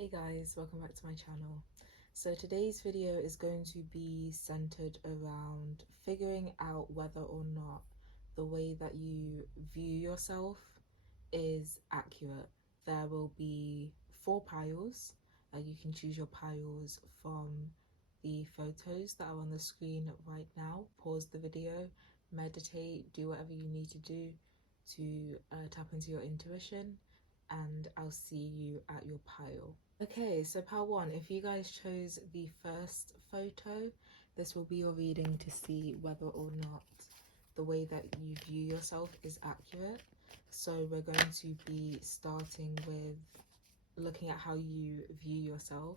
Hey guys, welcome back to my channel. So today's video is going to be centered around figuring out whether or not the way that you view yourself is accurate. There will be 4 piles. You can choose your piles from the photos that are on the screen right now. Pause the video, meditate, do whatever you need to do to tap into your intuition, and I'll see you at your pile. Okay, so pile 1, if you guys chose the first photo, this will be your reading to see whether or not the way that you view yourself is accurate. So we're going to be starting with looking at how you view yourself,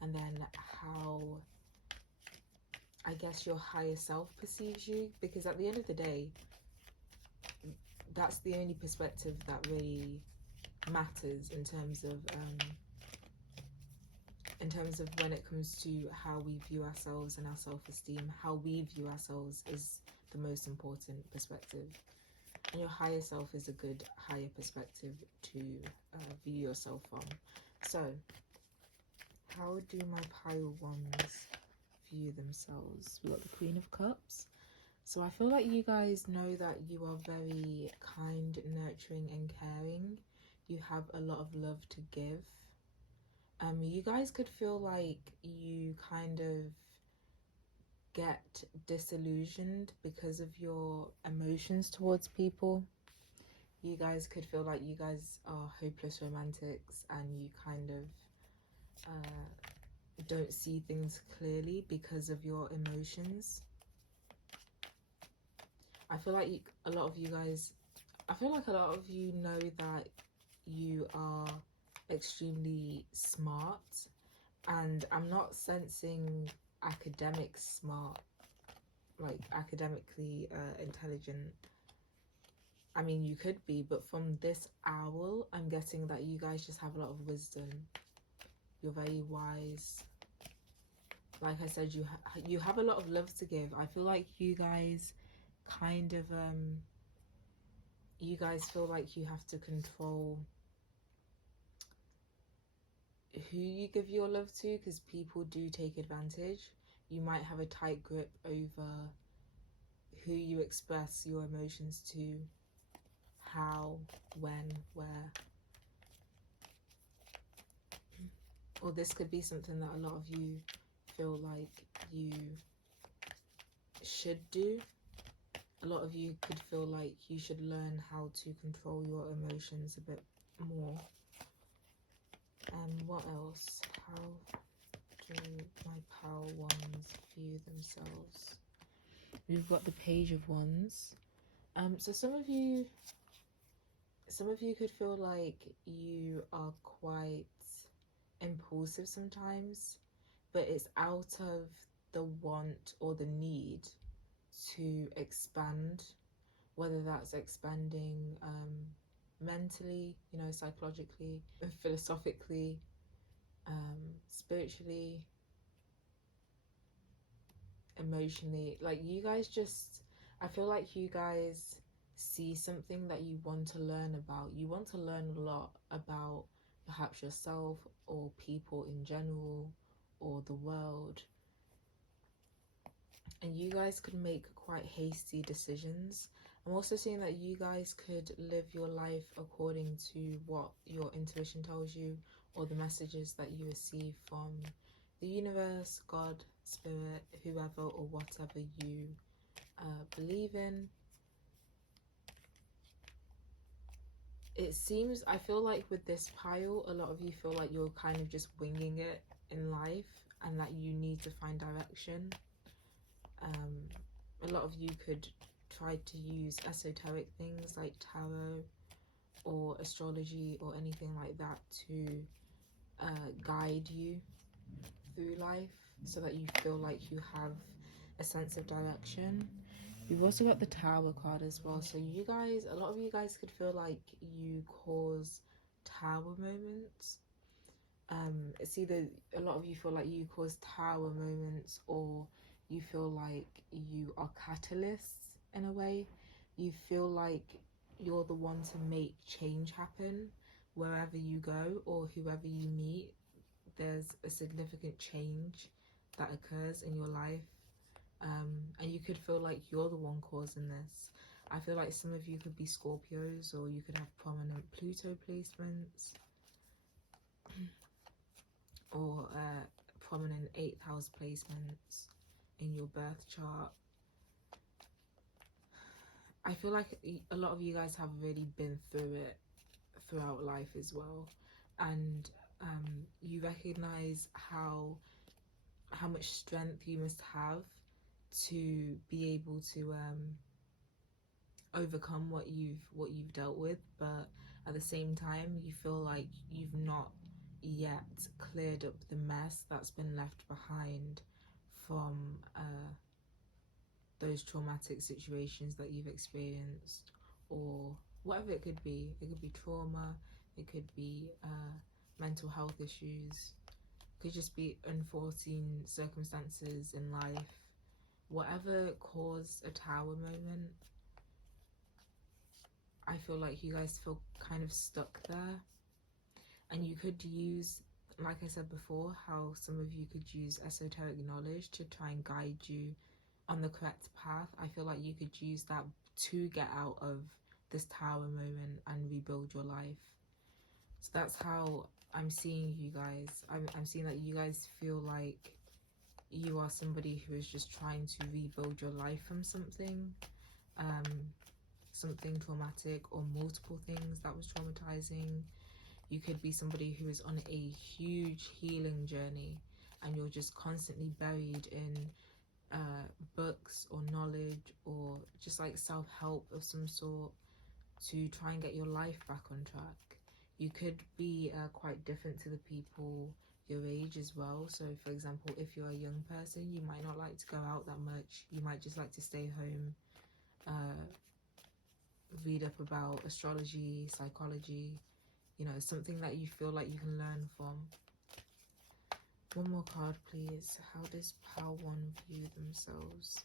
and then how, I guess, your higher self perceives you, because at the end of the day, that's the only perspective that really matters in terms of when it comes to how we view ourselves and our self-esteem. How we view ourselves is the most important perspective, and your higher self is a good higher perspective to view yourself from. So how do my pile ones view themselves? We got the Queen of Cups. So I feel like you guys know that you are very kind, nurturing and caring. You have a lot of love to give. You guys could feel like you kind of get disillusioned because of your emotions towards people. You guys could feel like you guys are hopeless romantics, and you kind of don't see things clearly because of your emotions. I feel like a lot of you know that you are extremely smart, and I'm not sensing academic smart, like academically intelligent. I mean, you could be, but from this owl, I'm getting that you guys just have a lot of wisdom. You're very wise. Like I said, you have a lot of love to give. I feel like you guys kind of you guys feel like you have to control who you give your love to, because people do take advantage. You might have a tight grip over who you express your emotions to, how, when, where. Or this could be something that a lot of you feel like you should do. A lot of you could feel like you should learn how to control your emotions a bit more. What else? How do my pile ones view themselves? We've got the Page of Wands. So some of you could feel like you are quite impulsive sometimes, but it's out of the want or the need to expand, whether that's expanding mentally, psychologically, philosophically, spiritually, emotionally. Like, you guys just, I feel like you guys see something that you want to learn about. You want to learn a lot about perhaps yourself or people in general or the world. And you guys could make quite hasty decisions. I'm also seeing that you guys could live your life according to what your intuition tells you, or the messages that you receive from the universe, God, spirit, whoever or whatever you believe in. It seems, I feel like with this pile, a lot of you feel like you're kind of just winging it in life, and that you need to find direction. A lot of you could try to use esoteric things like tarot or astrology or anything like that to guide you through life, so that you feel like you have a sense of direction. We've also got the Tower card as well. So you guys, a lot of you guys could feel like you cause tower moments. It's either a lot of you feel like you cause tower moments, or you feel like you are catalysts in a way. You feel like you're the one to make change happen wherever you go or whoever you meet. there's a significant change that occurs in your life, and you could feel like you're the one causing this. I feel like some of you could be Scorpios, or you could have prominent Pluto placements, or prominent 8th house placements in your birth chart. I feel like a lot of you guys have really been through it throughout life as well, and you recognize how much strength you must have to be able to overcome what you've dealt with, but at the same time you feel like you've not yet cleared up the mess that's been left behind from those traumatic situations that you've experienced, or whatever it could be. It could be trauma, it could be mental health issues, it could just be unforeseen circumstances in life. Whatever caused a tower moment, I feel like you guys feel kind of stuck there, and you could use, like I said before, how some of you could use esoteric knowledge to try and guide you on the correct path. I feel like you could use that to get out of this tower moment and rebuild your life. So that's how I'm seeing you guys. I'm seeing that you guys feel like you are somebody who is just trying to rebuild your life from something, something traumatic, or multiple things that was traumatizing. You could be somebody who is on a huge healing journey, and you're just constantly buried in books or knowledge, or just like self-help of some sort, to try and get your life back on track. You could be quite different to the people your age as well. So for example, if you're a young person, you might not like to go out that much. You might just like to stay home, read up about astrology, psychology, you know, something that you feel like you can learn from. One more card, please. How does Pile 1 view themselves?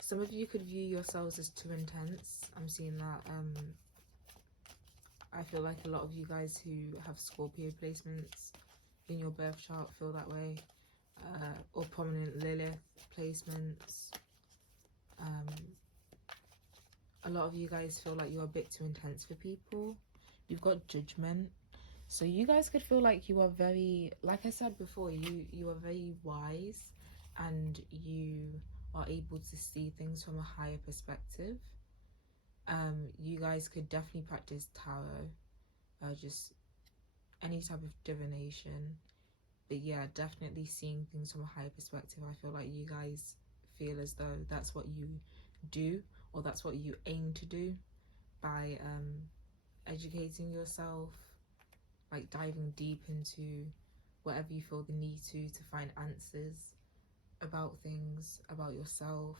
Some of you could view yourselves as too intense. I'm seeing that. I feel like a lot of you guys who have Scorpio placements in your birth chart feel that way. Or prominent Lilith placements. A lot of you guys feel like you're a bit too intense for people. You've got Judgment. So you guys could feel like you are very, like I said before, you are very wise, and you are able to see things from a higher perspective. You guys could definitely practice tarot, just any type of divination. But yeah, definitely seeing things from a higher perspective. I feel like you guys feel as though that's what you do, or that's what you aim to do by educating yourself, like diving deep into whatever you feel the need to find answers about things, about yourself.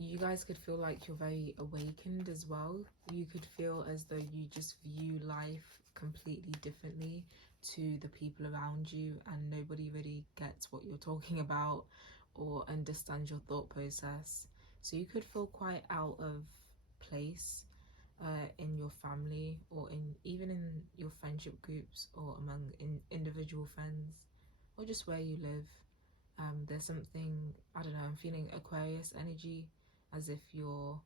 You guys could feel like you're very awakened as well. You could feel as though you just view life completely differently to the people around you, and nobody really gets what you're talking about or understands your thought process. So you could feel quite out of place in your family, or even in your friendship groups, or among individual friends, or just where you live. There's something, I don't know, I'm feeling Aquarius energy, as if you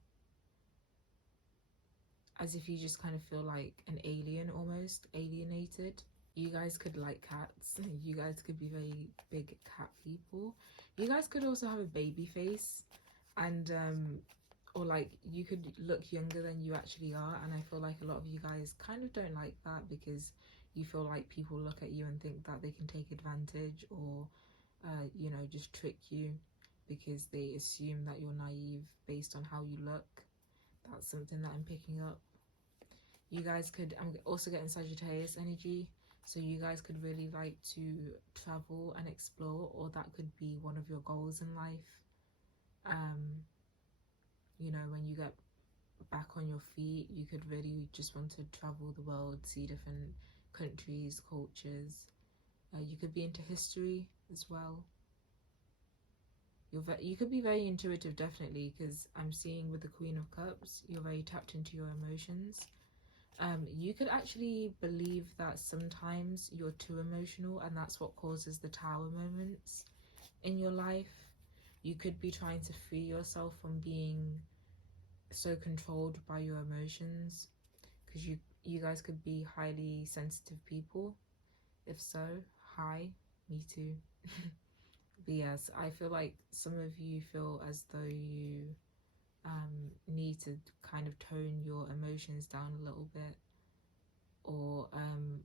just kind of feel like an alien, almost alienated. You guys could like cats. You guys could be very big cat people. You guys could also have a baby face, and or like you could look younger than you actually are, and I feel like a lot of you guys kind of don't like that, because you feel like people look at you and think that they can take advantage, or you know, just trick you because they assume that you're naive based on how you look. That's something that I'm picking up. You guys could, I'm also getting Sagittarius energy, so you guys could really like to travel and explore, or that could be one of your goals in life. You know, when you get back on your feet, you could really just want to travel the world, see different countries, cultures. You could be into history as well. You could be very intuitive, definitely, because I'm seeing with the Queen of Cups, you're very tapped into your emotions. You could actually believe that sometimes you're too emotional and that's what causes the tower moments in your life. You could be trying to free yourself from being so controlled by your emotions, because you guys could be highly sensitive people. If so, hi, me too. But yes, I feel like some of you feel as though you need to kind of tone your emotions down a little bit, or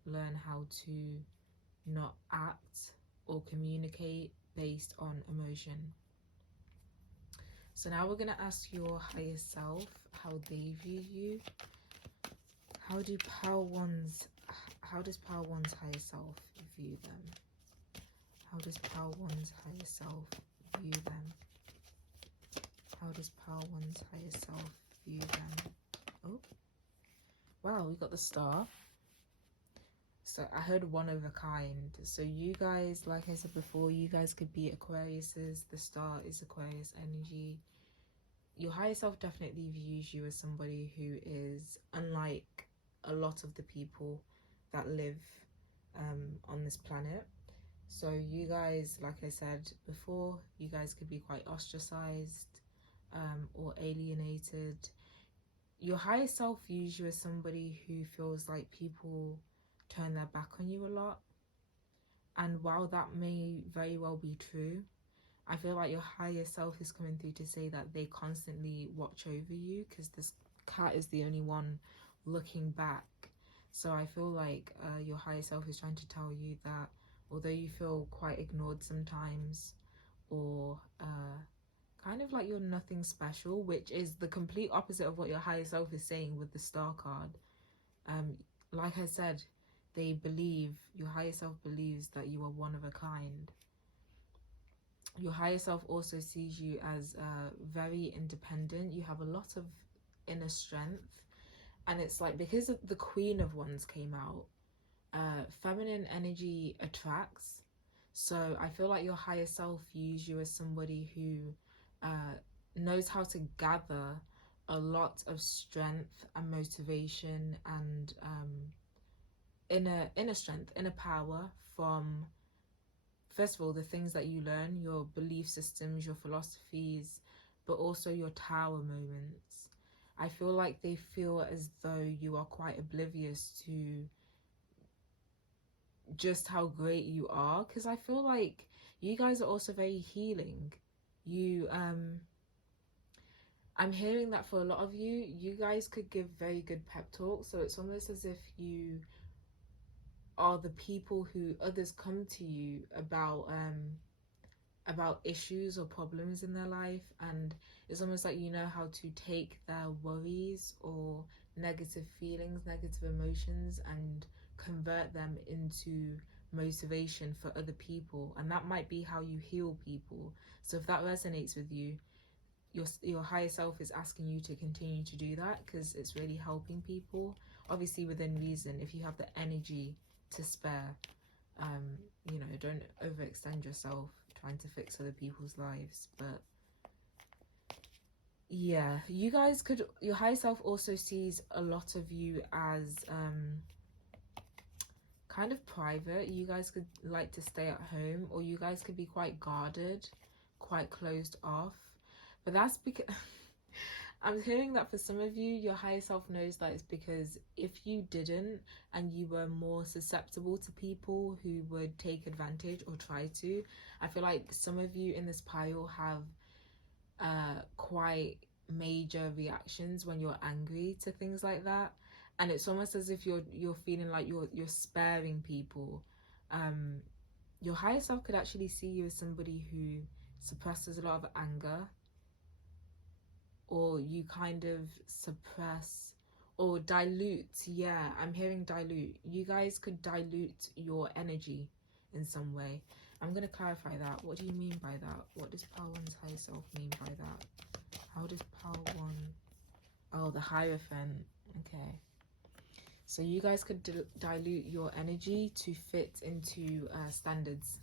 learn how to not act or communicate based on emotion. So now we're going to ask your higher self how they view you. How does Power One's higher self view them? How does Power One's higher self view them? How does Power One's higher self view them? Oh, wow, we got the Star. So I heard one of a kind. So you guys, like I said before, you guys could be Aquariuses. The Star is Aquarius energy. Your higher self definitely views you as somebody who is unlike a lot of the people that live on this planet. So you guys, like I said before, you guys could be quite ostracized or alienated. Your higher self views you as somebody who feels like people turn their back on you a lot. And while that may very well be true, I feel like your higher self is coming through to say that they constantly watch over you, because this cat is the only one looking back. So I feel like your higher self is trying to tell you that although you feel quite ignored sometimes, or kind of like you're nothing special, which is the complete opposite of what your higher self is saying with the Star card. Like I said, your higher self believes that you are one of a kind. Your higher self also sees you as very independent. You have a lot of inner strength. And it's like, because of the Queen of Wands came out, feminine energy attracts. So I feel like your higher self views you as somebody who knows how to gather a lot of strength and motivation and inner strength, inner power from, first of all, the things that you learn, your belief systems, your philosophies, but also your tower moments. I feel like they feel as though you are quite oblivious to just how great you are, because I feel like you guys are also very healing. I'm hearing that for a lot of you guys could give very good pep talks, so it's almost as if you are the people who others come to you about issues or problems in their life, and it's almost like you know how to take their worries or negative feelings, negative emotions, and convert them into motivation for other people. And that might be how you heal people. So if that resonates with you, your higher self is asking you to continue to do that, because it's really helping people, obviously within reason. If you have the energy to spare, you know, don't overextend yourself trying to fix other people's lives. But yeah, you guys could, your higher self also sees a lot of you as kind of private. You guys could like to stay at home, or you guys could be quite guarded, quite closed off. But that's because I'm hearing that for some of you, your higher self knows that it's because if you didn't, and you were more susceptible to people who would take advantage or try to, I feel like some of you in this pile have quite major reactions when you're angry to things like that. And it's almost as if you're feeling like you're sparing people. Your higher self could actually see you as somebody who suppresses a lot of anger, or you kind of suppress or dilute. Yeah, I'm hearing dilute. You guys could dilute your energy in some way. I'm going to clarify that. What do you mean by that? What does Power One's higher self mean by that? How does Power One... Oh, the Hierophant. Okay. So you guys could dilute your energy to fit into standards.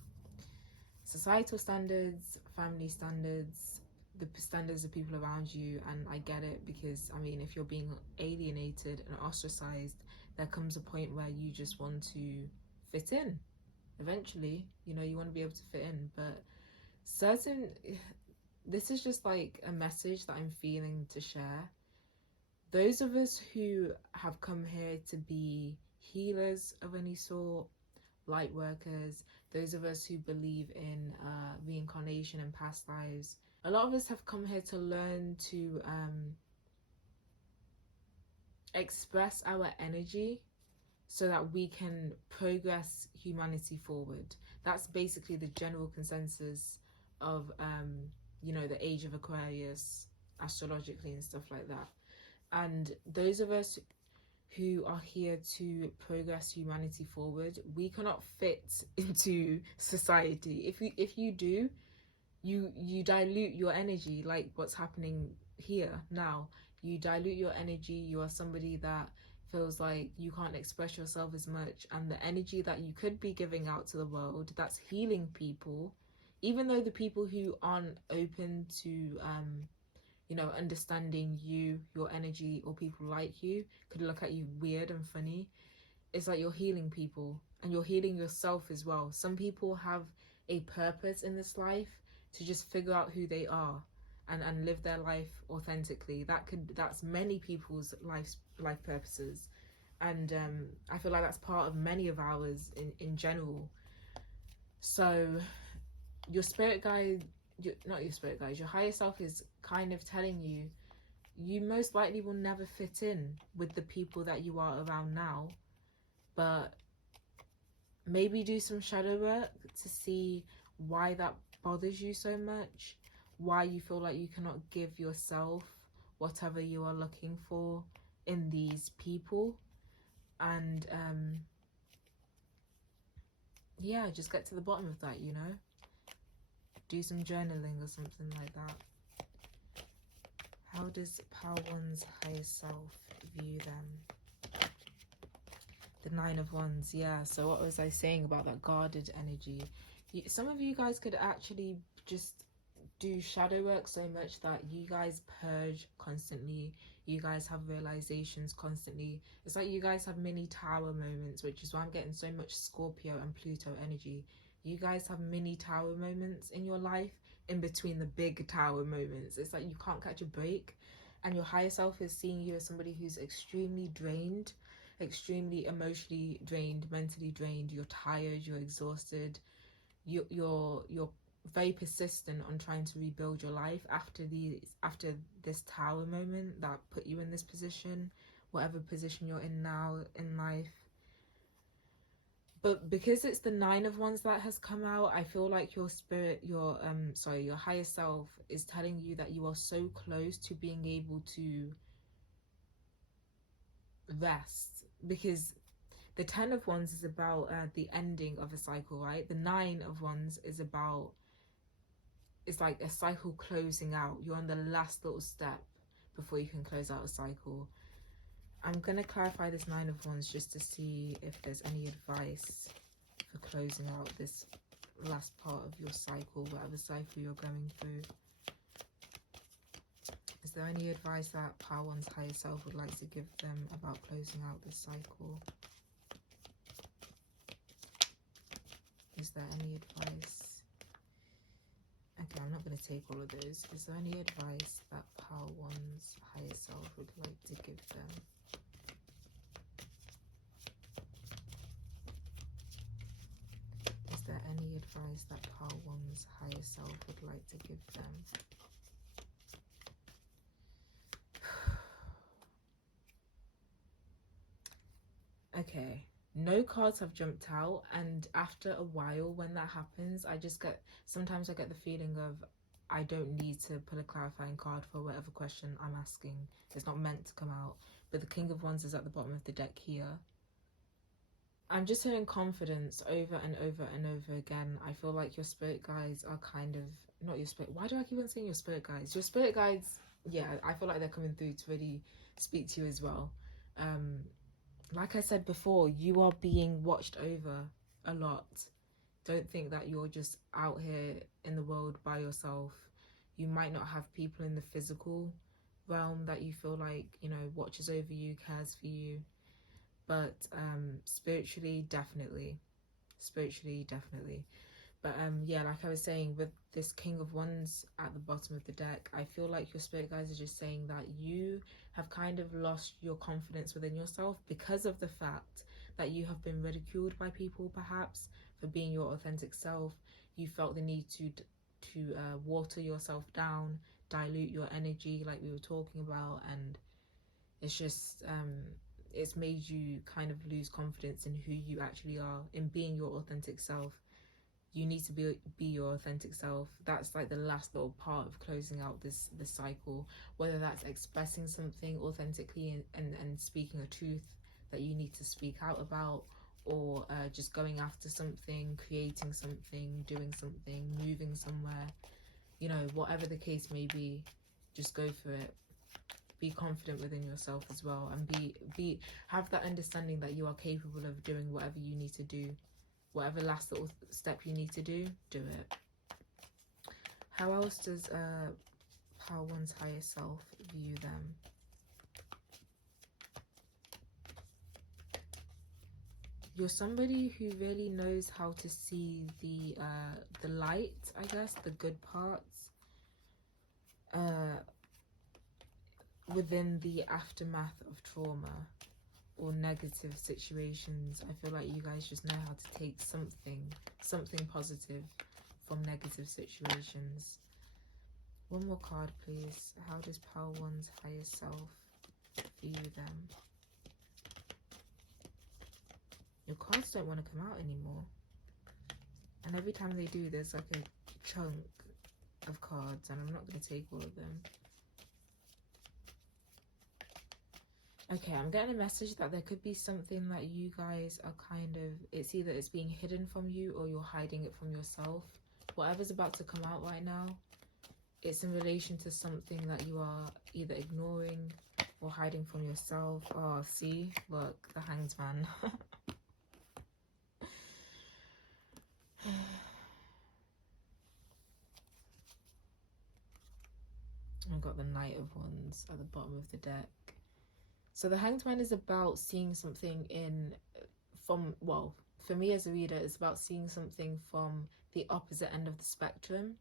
Societal standards, family standards, the standards of people around you. And I get it, because I mean, if you're being alienated and ostracized, there comes a point where you just want to fit in. Eventually, you know, you want to be able to fit in. But this is just like a message that I'm feeling to share. Those of us who have come here to be healers of any sort, light workers, those of us who believe in reincarnation and past lives, a lot of us have come here to learn to express our energy so that we can progress humanity forward. That's basically the general consensus of you know, the age of Aquarius astrologically and stuff like that. And those of us who are here to progress humanity forward, we cannot fit into society. If you do, you dilute your energy, like what's happening here now. You dilute your energy. You are somebody that feels like you can't express yourself as much, and the energy that you could be giving out to the world, that's healing people, even though the people who aren't open to you know, understanding you, your energy, or people like you could look at you weird and funny. It's like you're healing people, and you're healing yourself as well. Some people have a purpose in this life to just figure out who they are and live their life authentically. That's many people's life purposes. And I feel like that's part of many of ours in general. So your spirit guide, not your spirit guide, your higher self is kind of telling you, you most likely will never fit in with the people that you are around now, but maybe do some shadow work to see why that bothers you so much, why you feel like you cannot give yourself whatever you are looking for in these people. And yeah, just get to the bottom of that, you know. Do some journaling or something like that. How does Power One's higher self view them? The Nine of Wands, yeah. So what was I saying about that guarded energy? Some of you guys could actually just do shadow work so much that you guys purge constantly. You guys have realizations constantly. It's like you guys have mini tower moments, which is why I'm getting so much Scorpio and Pluto energy. You guys have mini tower moments in your life in between the big tower moments. It's like you can't catch a break, and your higher self is seeing you as somebody who's extremely drained, extremely emotionally drained, mentally drained. You're tired, you're exhausted, you're very persistent on trying to rebuild your life after this tower moment that put you in this position, whatever position you're in now in life. But because it's the Nine of Wands that has come out, I feel like your spirit, your higher self is telling you that you are so close to being able to rest. Because the Ten of Wands is about the ending of a cycle, right? The Nine of Wands is about, it's like a cycle closing out. You're on the last little step before you can close out a cycle. I'm going to clarify this Nine of Wands just to see if there's any advice for closing out this last part of your cycle, whatever cycle you're going through. Is there any advice that Power One's higher self would like to give them about closing out this cycle? Is there any advice? Okay, I'm not going to take all of those. Is there any advice that Power One's higher self would like to give them? Is there any advice that Power One's higher self would like to give them? Okay, no cards have jumped out, and after a while when that happens, sometimes I get the feeling of I don't need to put a clarifying card for whatever question I'm asking. It's not meant to come out. But the King of Wands is at the bottom of the deck here. I'm just hearing confidence over and over and over again. I feel like your spirit guides are kind of, not your spirit, why do I keep on saying your spirit guides? Your spirit guides, yeah, I feel like they're coming through to really speak to you as well. Like I said before, you are being watched over a lot. Don't think that you're just out here in the world by yourself. You might not have people in the physical realm that you feel like, you know, watches over you, cares for you, but spiritually definitely. But yeah, like I was saying, with this King of Wands at the bottom of the deck, I feel like your spirit guides are just saying that you have kind of lost your confidence within yourself because of the fact that you have been ridiculed by people, perhaps, for being your authentic self. You felt the need to water yourself down, dilute your energy, like we were talking about, and it's just it's made you kind of lose confidence in who you actually are, in being your authentic self. You need to be your authentic self. That's like the last little part of closing out this cycle, whether that's expressing something authentically and speaking a truth that you need to speak out about, or just going after something, creating something, doing something, moving somewhere, you know, whatever the case may be, just go for it. Be confident within yourself as well, and have that understanding that you are capable of doing whatever you need to do. Whatever last little step you need to do it. How else does Power One's higher self view them? You're somebody who really knows how to see the light, I guess, the good parts within the aftermath of trauma or negative situations. I feel like you guys just know how to take something positive from negative situations. One more card, please. How does Power One's higher self view them? Your cards don't want to come out anymore. And every time they do, there's like a chunk of cards, and I'm not going to take all of them. Okay, I'm getting a message that there could be something that you guys are kind of, it's either it's being hidden from you or you're hiding it from yourself. Whatever's about to come out right now, it's in relation to something that you are either ignoring or hiding from yourself. Oh, see? Look, the Hanged Man. I've got the Knight of Wands at the bottom of the deck. So the Hanged Man is about seeing something well, for me as a reader, it's about seeing something from the opposite end of the spectrum.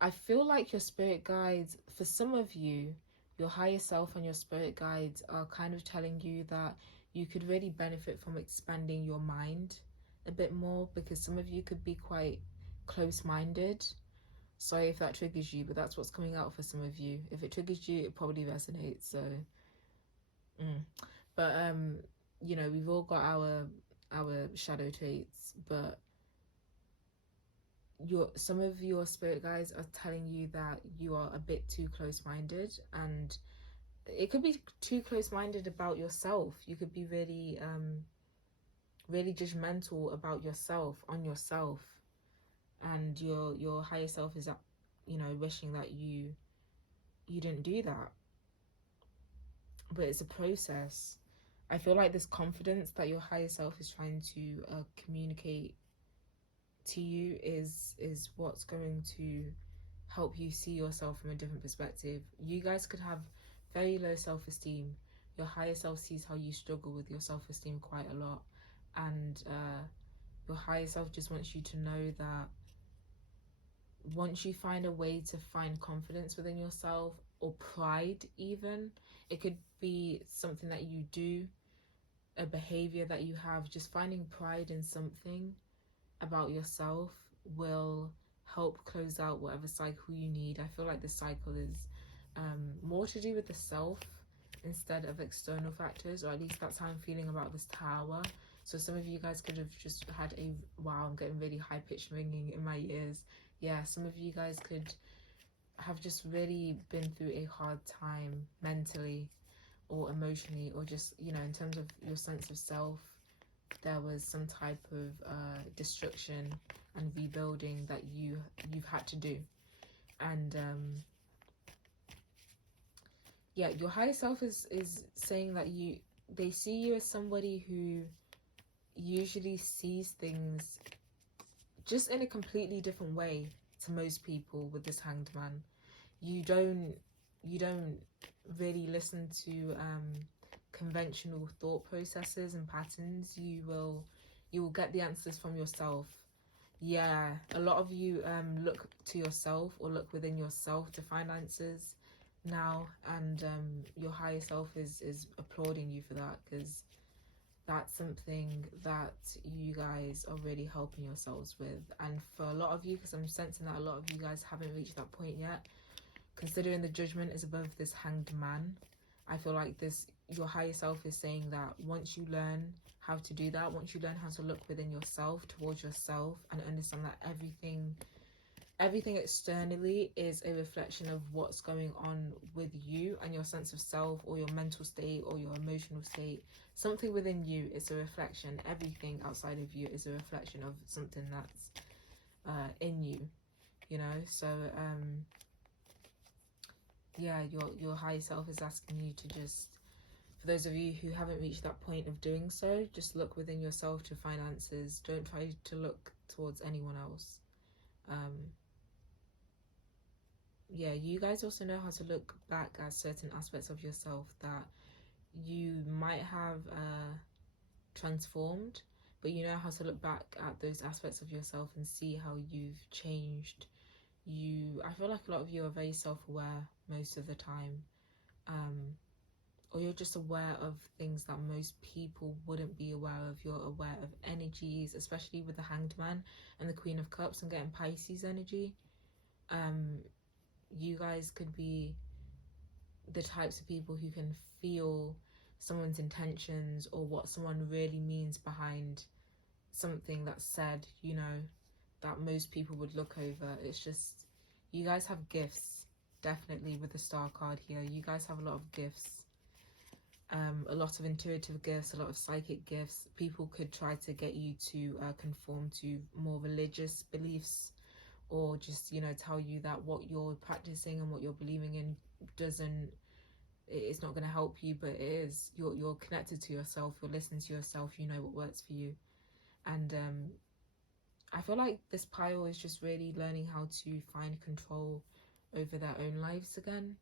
I feel like your spirit guides, for some of you, your higher self and your spirit guides are kind of telling you that you could really benefit from expanding your mind a bit more, because some of you could be quite close-minded. Sorry if that triggers you, but that's what's coming out for some of you. If it triggers you, it probably resonates. So but you know, we've all got our shadow traits, but some of your spirit guides are telling you that you are a bit too close-minded, and it could be too close-minded about yourself. You could be really really judgmental about yourself, on yourself, and your higher self is, you know, wishing that you didn't do that. But it's a process. I feel like this confidence that your higher self is trying to communicate to you is what's going to help you see yourself from a different perspective. You guys could have very low self-esteem. Your higher self sees how you struggle with your self-esteem quite a lot, and your higher self just wants you to know that once you find a way to find confidence within yourself, or pride even, it could be something that you do, a behavior that you have, just finding pride in something about yourself will help close out whatever cycle you need. I feel like the cycle is more to do with the self instead of external factors, or at least that's how I'm feeling about this Tower. So some of you guys could have just had a, wow, I'm getting really high-pitched ringing in my ears. Yeah, some of you guys could have just really been through a hard time mentally or emotionally, or just, you know, in terms of your sense of self, there was some type of destruction and rebuilding that you've had to do. And yeah, your higher self is saying that they see you as somebody who usually sees things just in a completely different way to most people with this Hanged Man. You don't really listen to conventional thought processes and patterns. You will get the answers from yourself. Yeah, a lot of you look to yourself or look within yourself to find answers now, and your higher self is applauding you for that, because that's something that you guys are really helping yourselves with. And for a lot of you, because I'm sensing that a lot of you guys haven't reached that point yet, considering the judgment is above this Hanged Man, I feel like your higher self is saying that once you learn how to do that, once you learn how to look within yourself, towards yourself, and understand that everything externally is a reflection of what's going on with you and your sense of self, or your mental state, or your emotional state. Something within you is a reflection. Everything outside of you is a reflection of something that's in you, you know. So yeah, your higher self is asking you to just, for those of you who haven't reached that point of doing so, just look within yourself to find answers. Don't try to look towards anyone else. Yeah, you guys also know how to look back at certain aspects of yourself that you might have transformed, but you know how to look back at those aspects of yourself and see how you've changed. I feel like a lot of you are very self-aware most of the time, or you're just aware of things that most people wouldn't be aware of. You're aware of energies, especially with the Hanged Man and the Queen of Cups and getting Pisces energy. You guys could be the types of people who can feel someone's intentions or what someone really means behind something that's said, you know, that most people would look over. It's just, you guys have gifts, definitely, with the Star card here. You guys have a lot of gifts, a lot of intuitive gifts, a lot of psychic gifts. People could try to get you to conform to more religious beliefs, or just, you know, tell you that what you're practicing and what you're believing in it's not going to help you, but it is. You're connected to yourself, you're listening to yourself, you know what works for you. And I feel like this pile is just really learning how to find control over their own lives again,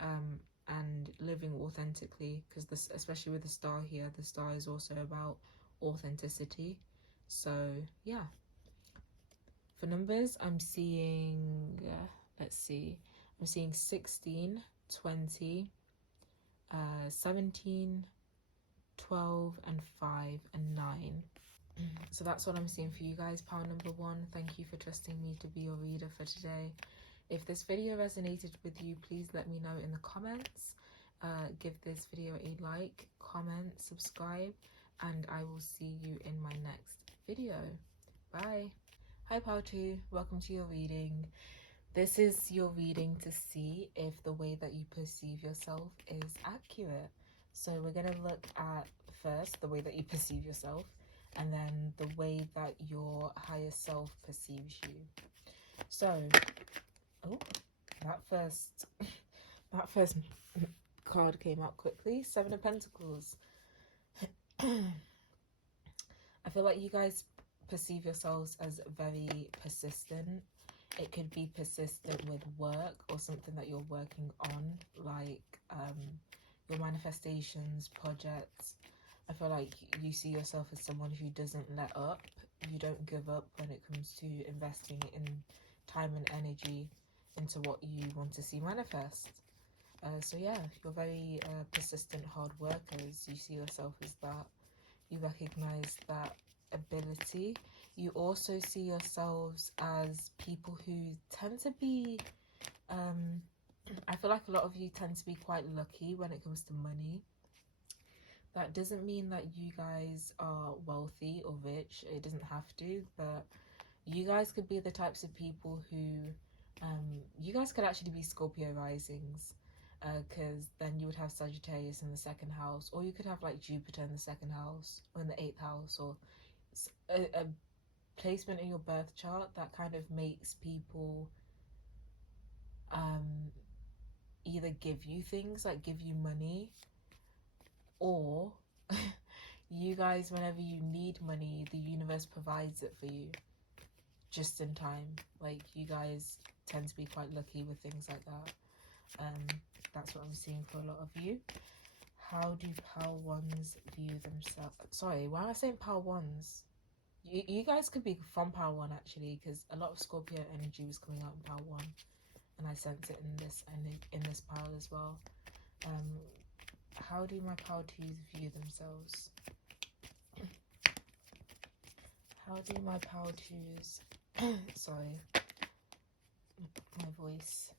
and living authentically, because this, especially with the star here, the star is also about authenticity. So yeah, for numbers, I'm seeing let's see, I'm seeing 16, 20, 17, 12, and 5, and 9. So that's what I'm seeing for you guys. Pile number 1, thank you for trusting me to be your reader for today. If this video resonated with you, please let me know in the comments. Give this video a like, comment, subscribe, and I will see you in my next video. Bye. Hi Pile 2, welcome to your reading. This is your reading to see if the way that you perceive yourself is accurate. So we're going to look at first the way that you perceive yourself, and then the way that your higher self perceives you. So, oh, that first card came out quickly. 7 of Pentacles. I feel like you guys perceive yourselves as very persistent. It could be persistent with work or something that you're working on, like your manifestations, projects. I feel like you see yourself as someone who doesn't let up. You don't give up when it comes to investing in time and energy into what you want to see manifest. So yeah, you're very persistent hard workers. You see yourself as that. You recognize that ability. You also see yourselves as people who tend to be, I feel like a lot of you tend to be quite lucky when it comes to money. That doesn't mean that you guys are wealthy or rich. It doesn't have to, but you guys could be the types of people who, you guys could actually be Scorpio risings, because then you would have Sagittarius in the 2nd house, or you could have like Jupiter in the 2nd house or in the 8th house, or a placement in your birth chart that kind of makes people either give you things, like give you money, or you guys, whenever you need money, the universe provides it for you. just in time. Like, you guys tend to be quite lucky with things like that. That's what I'm seeing for a lot of you. How do Pal ones view themselves? Sorry, why am I saying Pal ones? You guys could be from Pal one, actually, because a lot of Scorpio energy was coming out in Pal one, and I sense it in this pile as well. How do my Pal 2s view themselves? How do my Pal 2s sorry, my voice.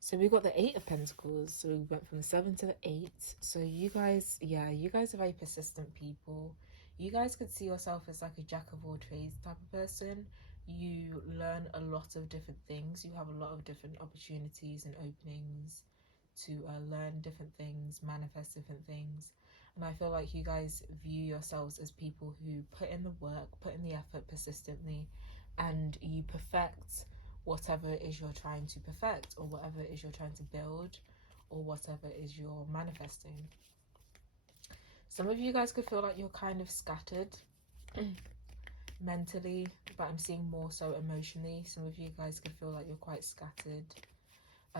So we got the 8 of Pentacles. So we went from the 7 to the 8. So you guys, yeah, you guys are very persistent people. You guys could see yourself as like a jack of all trades type of person. You learn a lot of different things. You have a lot of different opportunities and openings to learn different things, manifest different things. And I feel like you guys view yourselves as people who put in the work, put in the effort persistently, and you perfect whatever it is you're trying to perfect, or whatever it is you're trying to build, or whatever it is you're manifesting. Some of you guys could feel like you're kind of scattered mentally, but I'm seeing more so emotionally. Some of you guys could feel like you're quite scattered.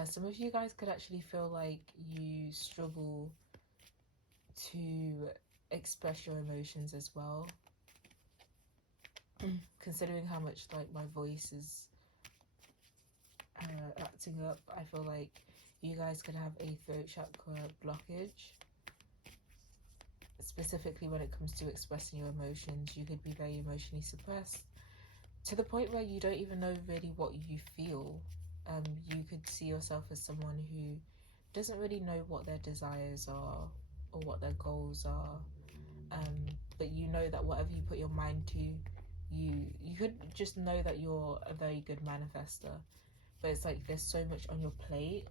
Some of you guys could actually feel like you struggle to express your emotions as well. Considering how much like my voice is acting up, I feel like you guys could have a throat chakra blockage. Specifically when it comes to expressing your emotions, you could be very emotionally suppressed to the point where you don't even know really what you feel. You could see yourself as someone who doesn't really know what their desires are or what their goals are, but you know that whatever you put your mind to, you could just know that you're a very good manifester. But it's like there's so much on your plate.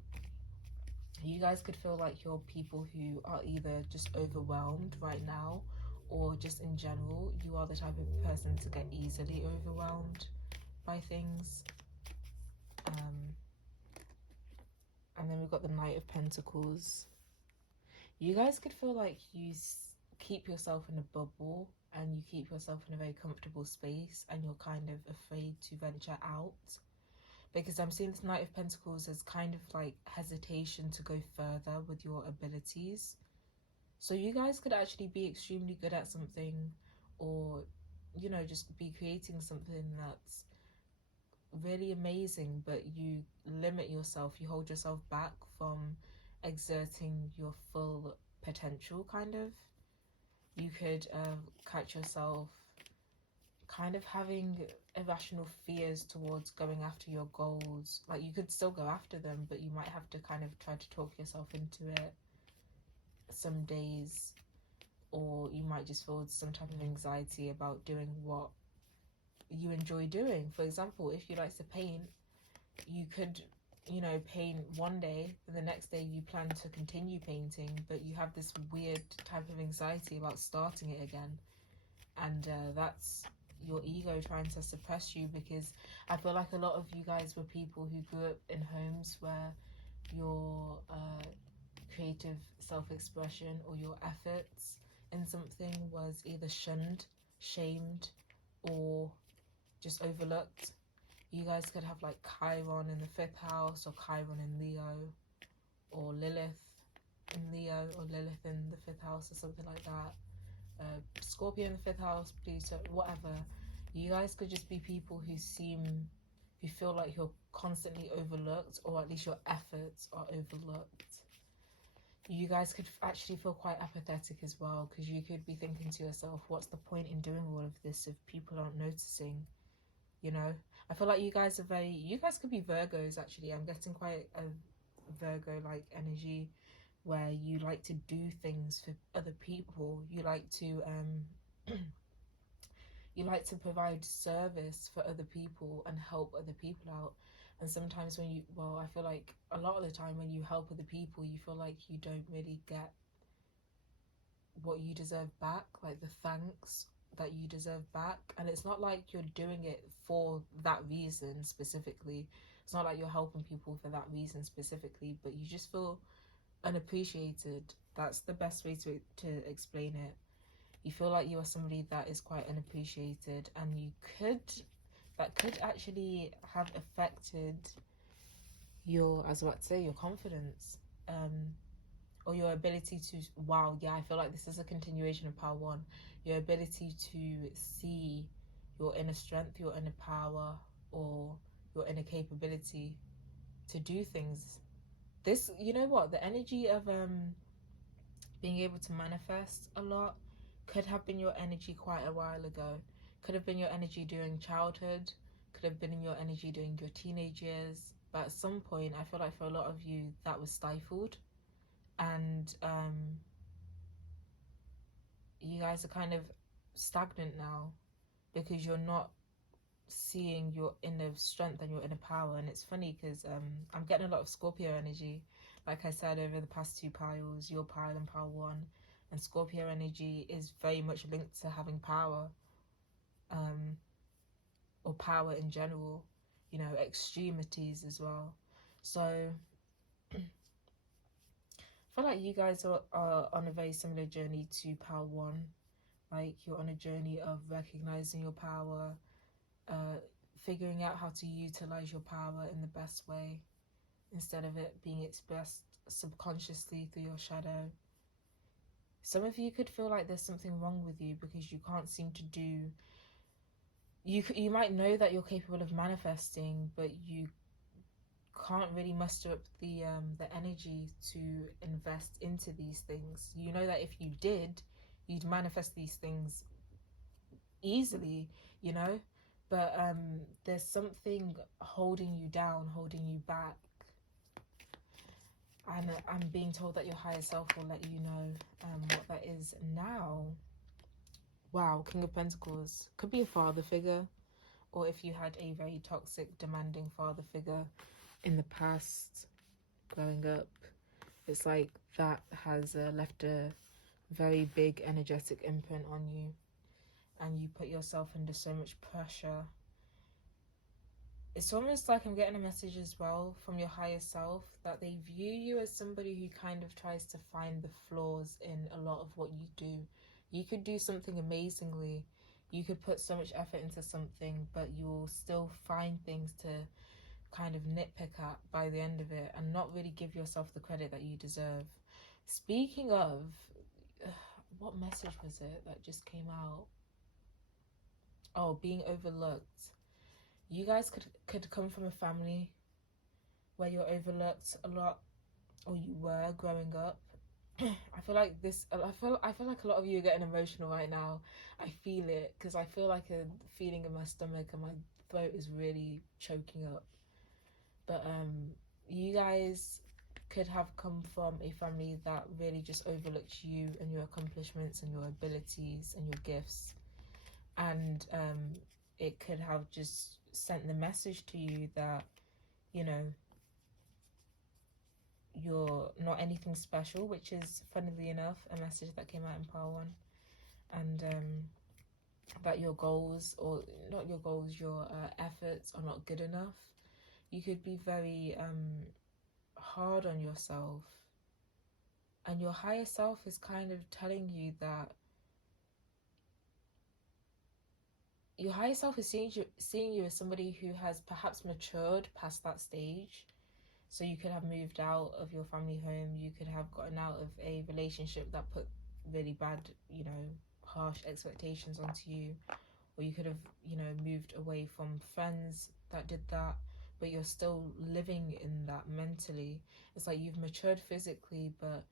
You guys could feel like you're people who are either just overwhelmed right now, or just in general, you are the type of person to get easily overwhelmed by things. And then we've got the Knight of Pentacles. You guys could feel like you keep yourself in a bubble, and you keep yourself in a very comfortable space, and you're kind of afraid to venture out. Because I'm seeing this Knight of Pentacles as kind of like hesitation to go further with your abilities. So you guys could actually be extremely good at something, or, you know, just be creating something that's really amazing, but you limit yourself, you hold yourself back from exerting your full potential, kind of. You could catch yourself kind of having irrational fears towards going after your goals. Like, you could still go after them, but you might have to kind of try to talk yourself into it some days, or you might just feel some type of anxiety about doing what you enjoy doing. For example, if you like to paint, you could, you know, paint one day, and the next day you plan to continue painting, but you have this weird type of anxiety about starting it again. And that's your ego trying to suppress you, because I feel like a lot of you guys were people who grew up in homes where your creative self-expression or your efforts in something was either shunned, shamed, or just overlooked. You guys could have like Chiron in the 5th house, or Chiron in Leo, or Lilith in Leo, or Lilith in the 5th house, or something like that. Scorpio in the 5th house, Pluto, whatever. You guys could just be people who feel like you're constantly overlooked, or at least your efforts are overlooked. You guys could actually feel quite apathetic as well, because you could be thinking to yourself, what's the point in doing all of this if people aren't noticing? You know, I feel like you guys could be Virgos, actually. I'm getting quite a Virgo like energy, where you like to do things for other people. You like to you like to provide service for other people and help other people out. And sometimes I feel like a lot of the time when you help other people, you feel like you don't really get what you deserve back, like the thanks that you deserve back. And it's not like you're doing it for that reason specifically. It's not like you're helping people for that reason specifically, but you just feel unappreciated. That's the best way to explain it. You feel like you are somebody that is quite unappreciated, and you could that could actually have affected your, as I was about to say, your confidence, or your ability to, wow, yeah, I feel like this is a continuation of power one, your ability to see your inner strength, your inner power, or your inner capability to do things. This, you know what, the energy of being able to manifest a lot could have been your energy quite a while ago. Could have been your energy during childhood, could have been in your energy during your teenage years, but at some point I feel like for a lot of you that was stifled, and you guys are kind of stagnant now because you're not seeing your inner strength and your inner power. And it's funny because I'm getting a lot of Scorpio energy, like I said, over the past two piles, your pile and pile one. And Scorpio energy is very much linked to having power, or power in general, you know, extremities as well. So I feel like you guys are on a very similar journey to pile one. Like, you're on a journey of recognizing your power, figuring out how to utilize your power in the best way instead of it being expressed subconsciously through your shadow. Some of you could feel like there's something wrong with you because you can't seem to do. You might know that you're capable of manifesting, but you can't really muster up the energy to invest into these things. You know that if you did, you'd manifest these things easily, you know, but there's something holding you down, holding you back, and I'm being told that your higher self will let you know what that is now. Wow, King of Pentacles could be a father figure, or if you had a very toxic, demanding father figure in the past growing up, it's like that has left a very big energetic imprint on you, and you put yourself under so much pressure. It's almost like I'm getting a message as well from your higher self that they view you as somebody who kind of tries to find the flaws in a lot of what you do. You could do something amazingly, you could put so much effort into something, but you'll still find things to kind of nitpick at by the end of it and not really give yourself the credit that you deserve. Speaking of, what message was it that just came out? Oh, being overlooked. You guys could come from a family where you're overlooked a lot, or you were growing up. I feel like this. I feel like a lot of you are getting emotional right now. I feel it because I feel like a feeling in my stomach and my throat is really choking up. But you guys could have come from a family that really just overlooked you and your accomplishments and your abilities and your gifts, and it could have just sent the message to you that, you know, you're not anything special, which is, funnily enough, a message that came out in Power One, and that your goals, or not your goals, your efforts are not good enough. You could be very hard on yourself, and your higher self is kind of telling you that your higher self is seeing you as somebody who has perhaps matured past that stage. So you could have moved out of your family home, you could have gotten out of a relationship that put really bad, you know, harsh expectations onto you, or you could have, you know, moved away from friends that did that, but you're still living in that mentally. It's like you've matured physically, but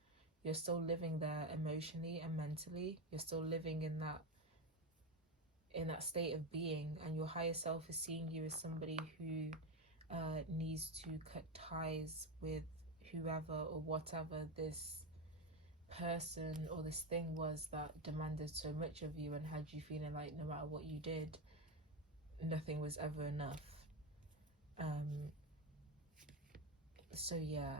you're still living there emotionally and mentally. You're still living in that state of being, and your higher self is seeing you as somebody who needs to cut ties with whoever or whatever this person or this thing was that demanded so much of you and had you feeling like no matter what you did, nothing was ever enough. So yeah,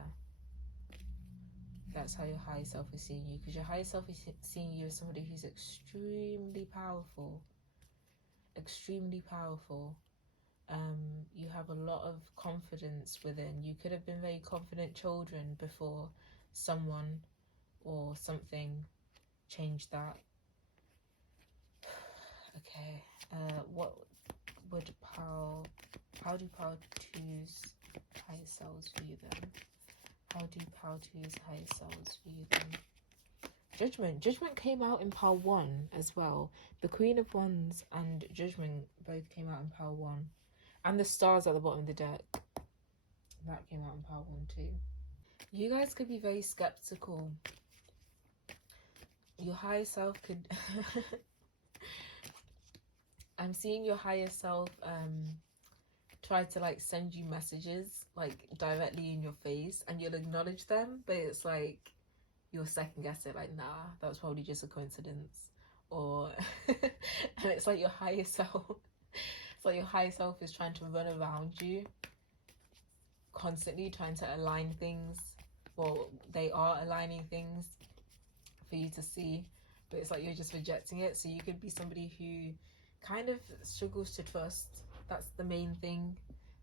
that's how your higher self is seeing you, because your higher self is seeing you as somebody who's extremely powerful. You have a lot of confidence within. You could have been very confident children before someone or something changed that. Okay, what would pile how do Pile 2's higher selves view them? How do Pile 2's higher selves view them? Judgment. Judgment came out in Pile 1 as well. The Queen of Wands and Judgment both came out in Pile 1. And the stars at the bottom of the deck. That came out in Pile 1 too. You guys could be very skeptical. Your higher self could... I'm seeing your higher self try to like send you messages like directly in your face, and you'll acknowledge them, but it's like you'll second guess it, like, nah, that was probably just a coincidence. Or and it's like your higher self, it's like your higher self is trying to run around you constantly, trying to align things. Well, they are aligning things for you to see, but it's like you're just rejecting it. So you could be somebody who kind of struggles to trust. That's the main thing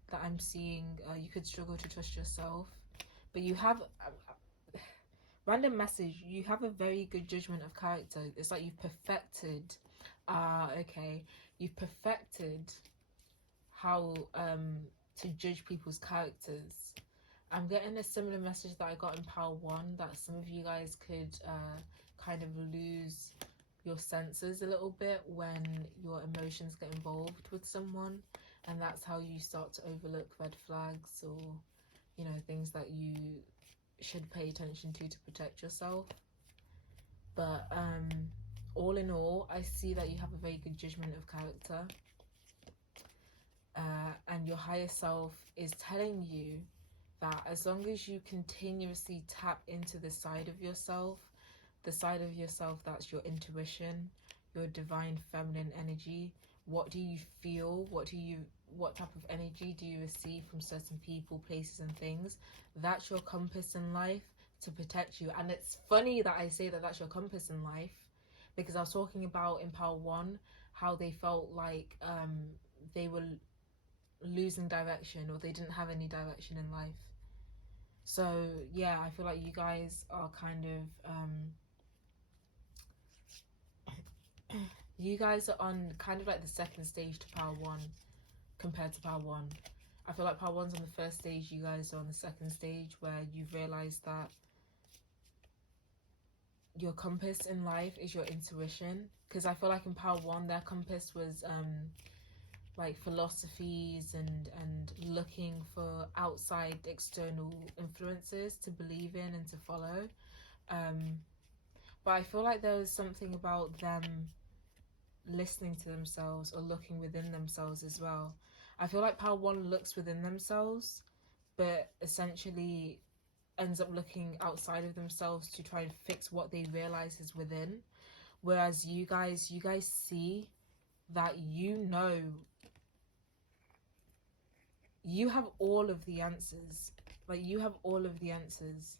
that I'm seeing. You could struggle to trust yourself, but you have random message, you have a very good judgment of character. It's like you've perfected you've perfected how to judge people's characters. I'm getting a similar message that I got in Pile 1, that some of you guys could kind of lose your senses a little bit when your emotions get involved with someone, and that's how you start to overlook red flags, or you know, things that you should pay attention to protect yourself. But all in all, I see that you have a very good judgment of character, and your higher self is telling you that as long as you continuously tap into the side of yourself that's your intuition, your divine feminine energy. What do you feel? What type of energy do you receive from certain people, places and things? That's your compass in life to protect you. And it's funny that I say that that's your compass in life, because I was talking about in Pile 1 how they felt like they were losing direction, or they didn't have any direction in life. So yeah, I feel like you guys are kind of you guys are on kind of like the second stage to Pile 1 compared to Pile 1. I feel like Pile 1's on the first stage, you guys are on the second stage, where you've realised that your compass in life is your intuition. Because I feel like in Pile 1, their compass was like philosophies and looking for outside external influences to believe in and to follow. But I feel like there was something about them listening to themselves or looking within themselves as well. I feel like Pile 1 looks within themselves, but essentially ends up looking outside of themselves to try and fix what they realize is within. Whereas you guys see that you have all of the answers. Like, you have all of the answers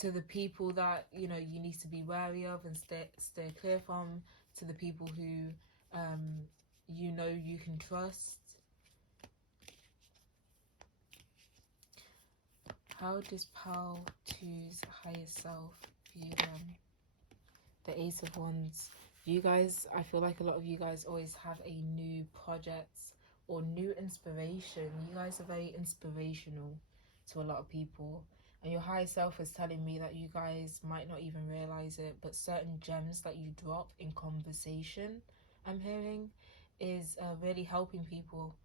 to the people that, you know, you need to be wary of and stay clear from, to the people who you know you can trust. How does Pile 2's higher self view them? The Ace of Wands. You guys, I feel like a lot of you guys always have a new project or new inspiration. You guys are very inspirational to a lot of people. And your higher self is telling me that you guys might not even realize it, but certain gems that you drop in conversation, I'm hearing, is really helping people.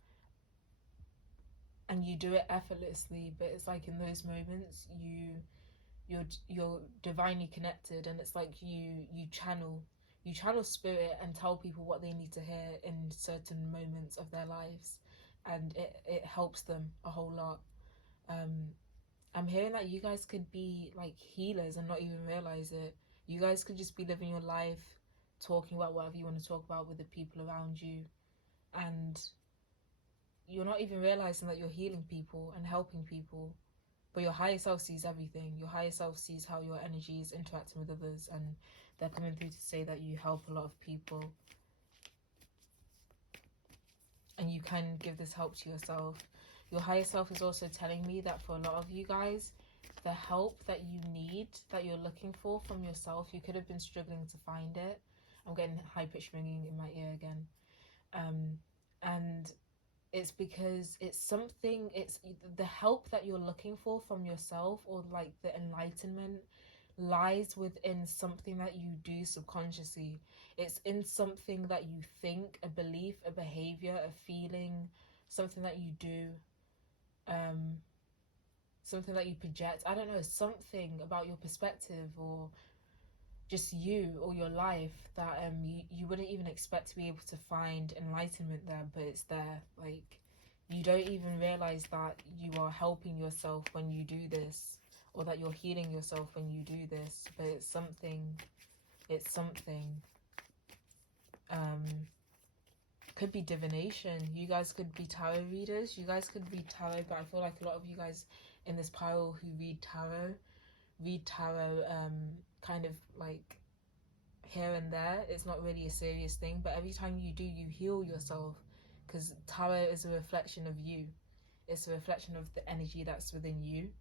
And you do it effortlessly, but it's like in those moments you're divinely connected, and it's like you channel spirit and tell people what they need to hear in certain moments of their lives, and it helps them a whole lot. I'm hearing that you guys could be like healers and not even realize it. You guys could just be living your life, talking about whatever you want to talk about with the people around you, and you're not even realizing that you're healing people and helping people. But your higher self sees everything. Your higher self sees how your energy is interacting with others, and they're coming through to say that you help a lot of people. And you can give this help to yourself. Your higher self is also telling me that for a lot of you guys, the help that you need, that you're looking for from yourself, you could have been struggling to find it. I'm getting high-pitched ringing in my ear again. And it's because it's the help that you're looking for from yourself, or like the enlightenment lies within something that you do subconsciously. It's in something that you think, a belief, a behavior, a feeling, something that you do, something that you project. I don't know, something about your perspective, or just you or your life, that you wouldn't even expect to be able to find enlightenment there, but it's there. Like, you don't even realize that you are helping yourself when you do this, or that you're healing yourself when you do this, but it's something. Could be divination. You guys could be tarot readers, you guys could read tarot, but I feel like a lot of you guys in this pile who read tarot kind of like here and there. It's not really a serious thing, but every time you do, you heal yourself, because tarot is a reflection of you. It's a reflection of the energy that's within you.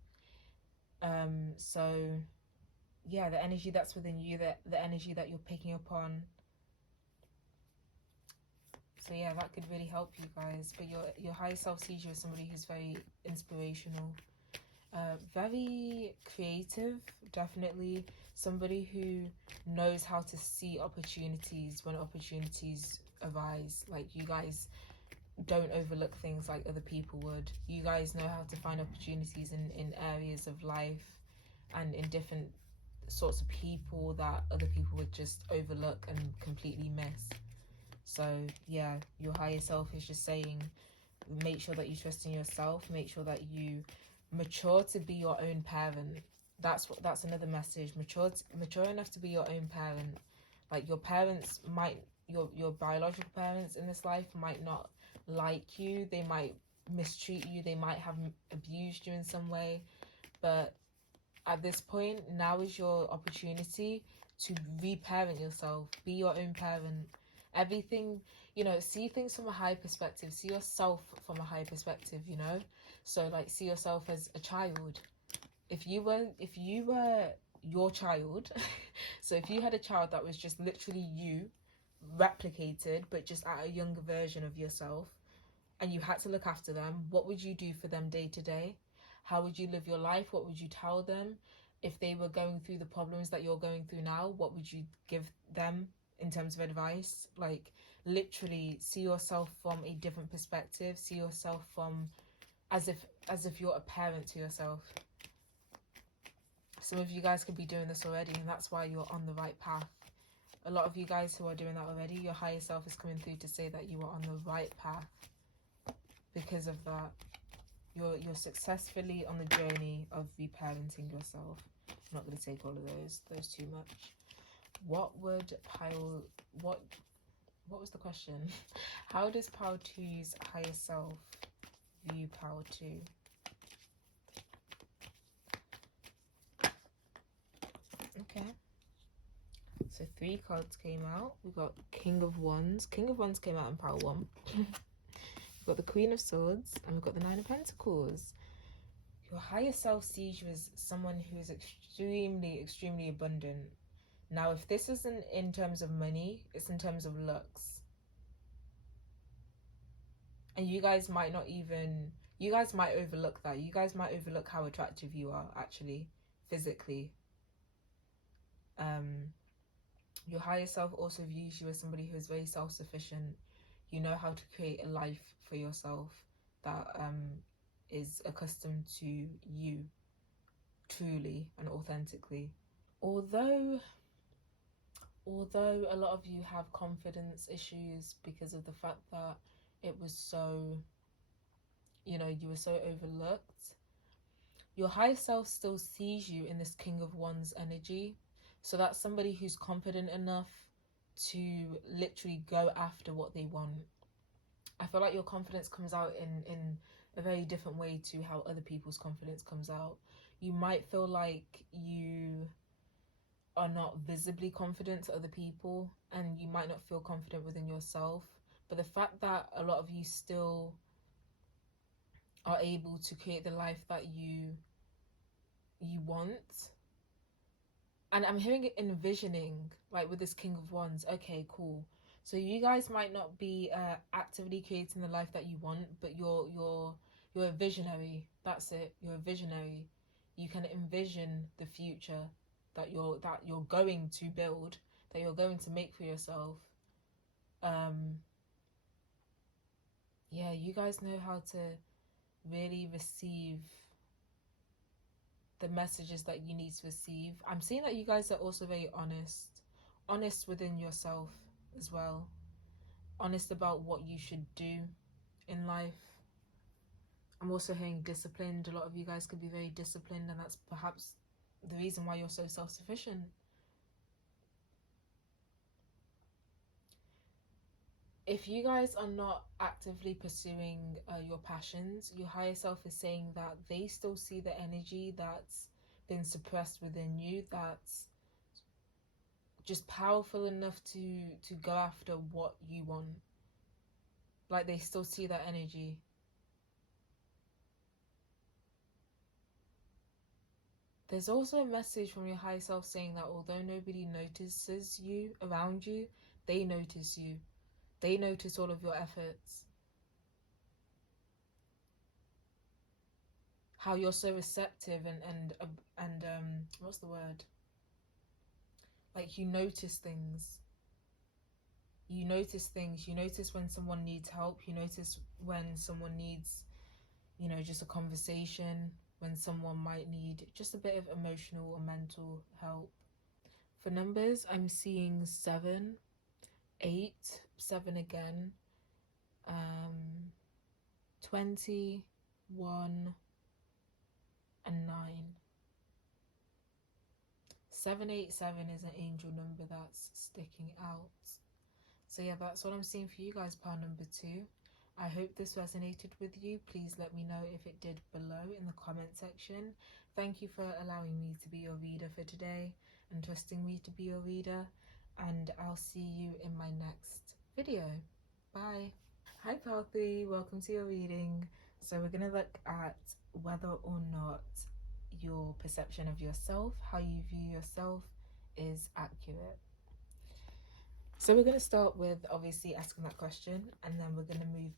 So yeah, the energy that's within you, the energy that you're picking up on. So yeah, that could really help you guys. But your higher self sees you as somebody who's very inspirational, very creative, definitely. Somebody who knows how to see opportunities when opportunities arise. Like, you guys don't overlook things like other people would. You guys know how to find opportunities in areas of life and in different sorts of people that other people would just overlook and completely miss. So yeah, your higher self is just saying, make sure that you trust in yourself, make sure that you mature to be your own parent. That's another message. Mature enough to be your own parent. Like, your parents might, your biological parents in this life might not like you, they might mistreat you, they might have abused you in some way, but at this point, now is your opportunity to reparent yourself, be your own parent. Everything, see things from a high perspective, see yourself from a high perspective, so like, see yourself as a child. If you were your child, so if you had a child that was just literally you replicated, but just at a younger version of yourself, and you had to look after them, what would you do for them day to day? How would you live your life? What would you tell them? If they were going through the problems that you're going through now, what would you give them in terms of advice? Like, literally see yourself from a different perspective. See yourself from as if you're a parent to yourself. Some of you guys could be doing this already, and that's why you're on the right path. A lot of you guys who are doing that already, your higher self is coming through to say that you are on the right path. Because of that, you're successfully on the journey of reparenting yourself. I'm not going to take all of those too much. What was the question? How does Pile 2's higher self view Pile 2? Okay. So 3 cards came out. We got King of Wands. King of Wands came out in Pile 1. We've got the Queen of Swords, and we've got the 9 of Pentacles. Your higher self sees you as someone who is extremely, extremely abundant. Now, if this isn't in terms of money, it's in terms of looks. And you guys might overlook that. You guys might overlook how attractive you are, actually, physically. Your higher self also views you as somebody who is very self-sufficient. You know how to create a life for yourself that is accustomed to you, truly and authentically. Although a lot of you have confidence issues because of the fact that it was so, you were so overlooked, your higher self still sees you in this King of Wands energy. So that's somebody who's confident enough to literally go after what they want. I feel like your confidence comes out in a very different way to how other people's confidence comes out. You might feel like you are not visibly confident to other people, and you might not feel confident within yourself. But the fact that a lot of you still are able to create the life that you want, And I'm hearing it envisioning, like with this King of Wands. Okay, cool. So you guys might not be actively creating the life that you want, but you're a visionary. That's it. You're a visionary. You can envision the future that you're going to build, that you're going to make for yourself. Yeah, you guys know how to really receive the messages that you need to receive. I'm seeing that you guys are also very honest within yourself as well, honest about what you should do in life. I'm also hearing disciplined. A lot of you guys could be very disciplined, and that's perhaps the reason why you're so self-sufficient. If you guys are not actively pursuing your passions, your higher self is saying that they still see the energy that's been suppressed within you, that's just powerful enough to go after what you want. Like, they still see that energy. There's also a message from your higher self saying that although nobody notices you around you, they notice you. They notice all of your efforts. How you're so receptive and what's the word? Like, you notice things. You notice things. You notice when someone needs help. You notice when someone needs, just a conversation, when someone might need just a bit of emotional or mental help. For numbers, I'm seeing 7, 8, 7 again, 20, 1, and 9. 787 is an angel number that's sticking out. So yeah, that's what I'm seeing for you guys, pile number 2. I hope this resonated with you. Please let me know if it did below in the comment section. Thank you for allowing me to be your reader for today and trusting me to be your reader. And I'll see you in my next video. Bye. Hi pile 3, welcome to your reading. So we're going to look at whether or not your perception of yourself, how you view yourself, is accurate. So we're going to start with obviously asking that question, and then we're going to move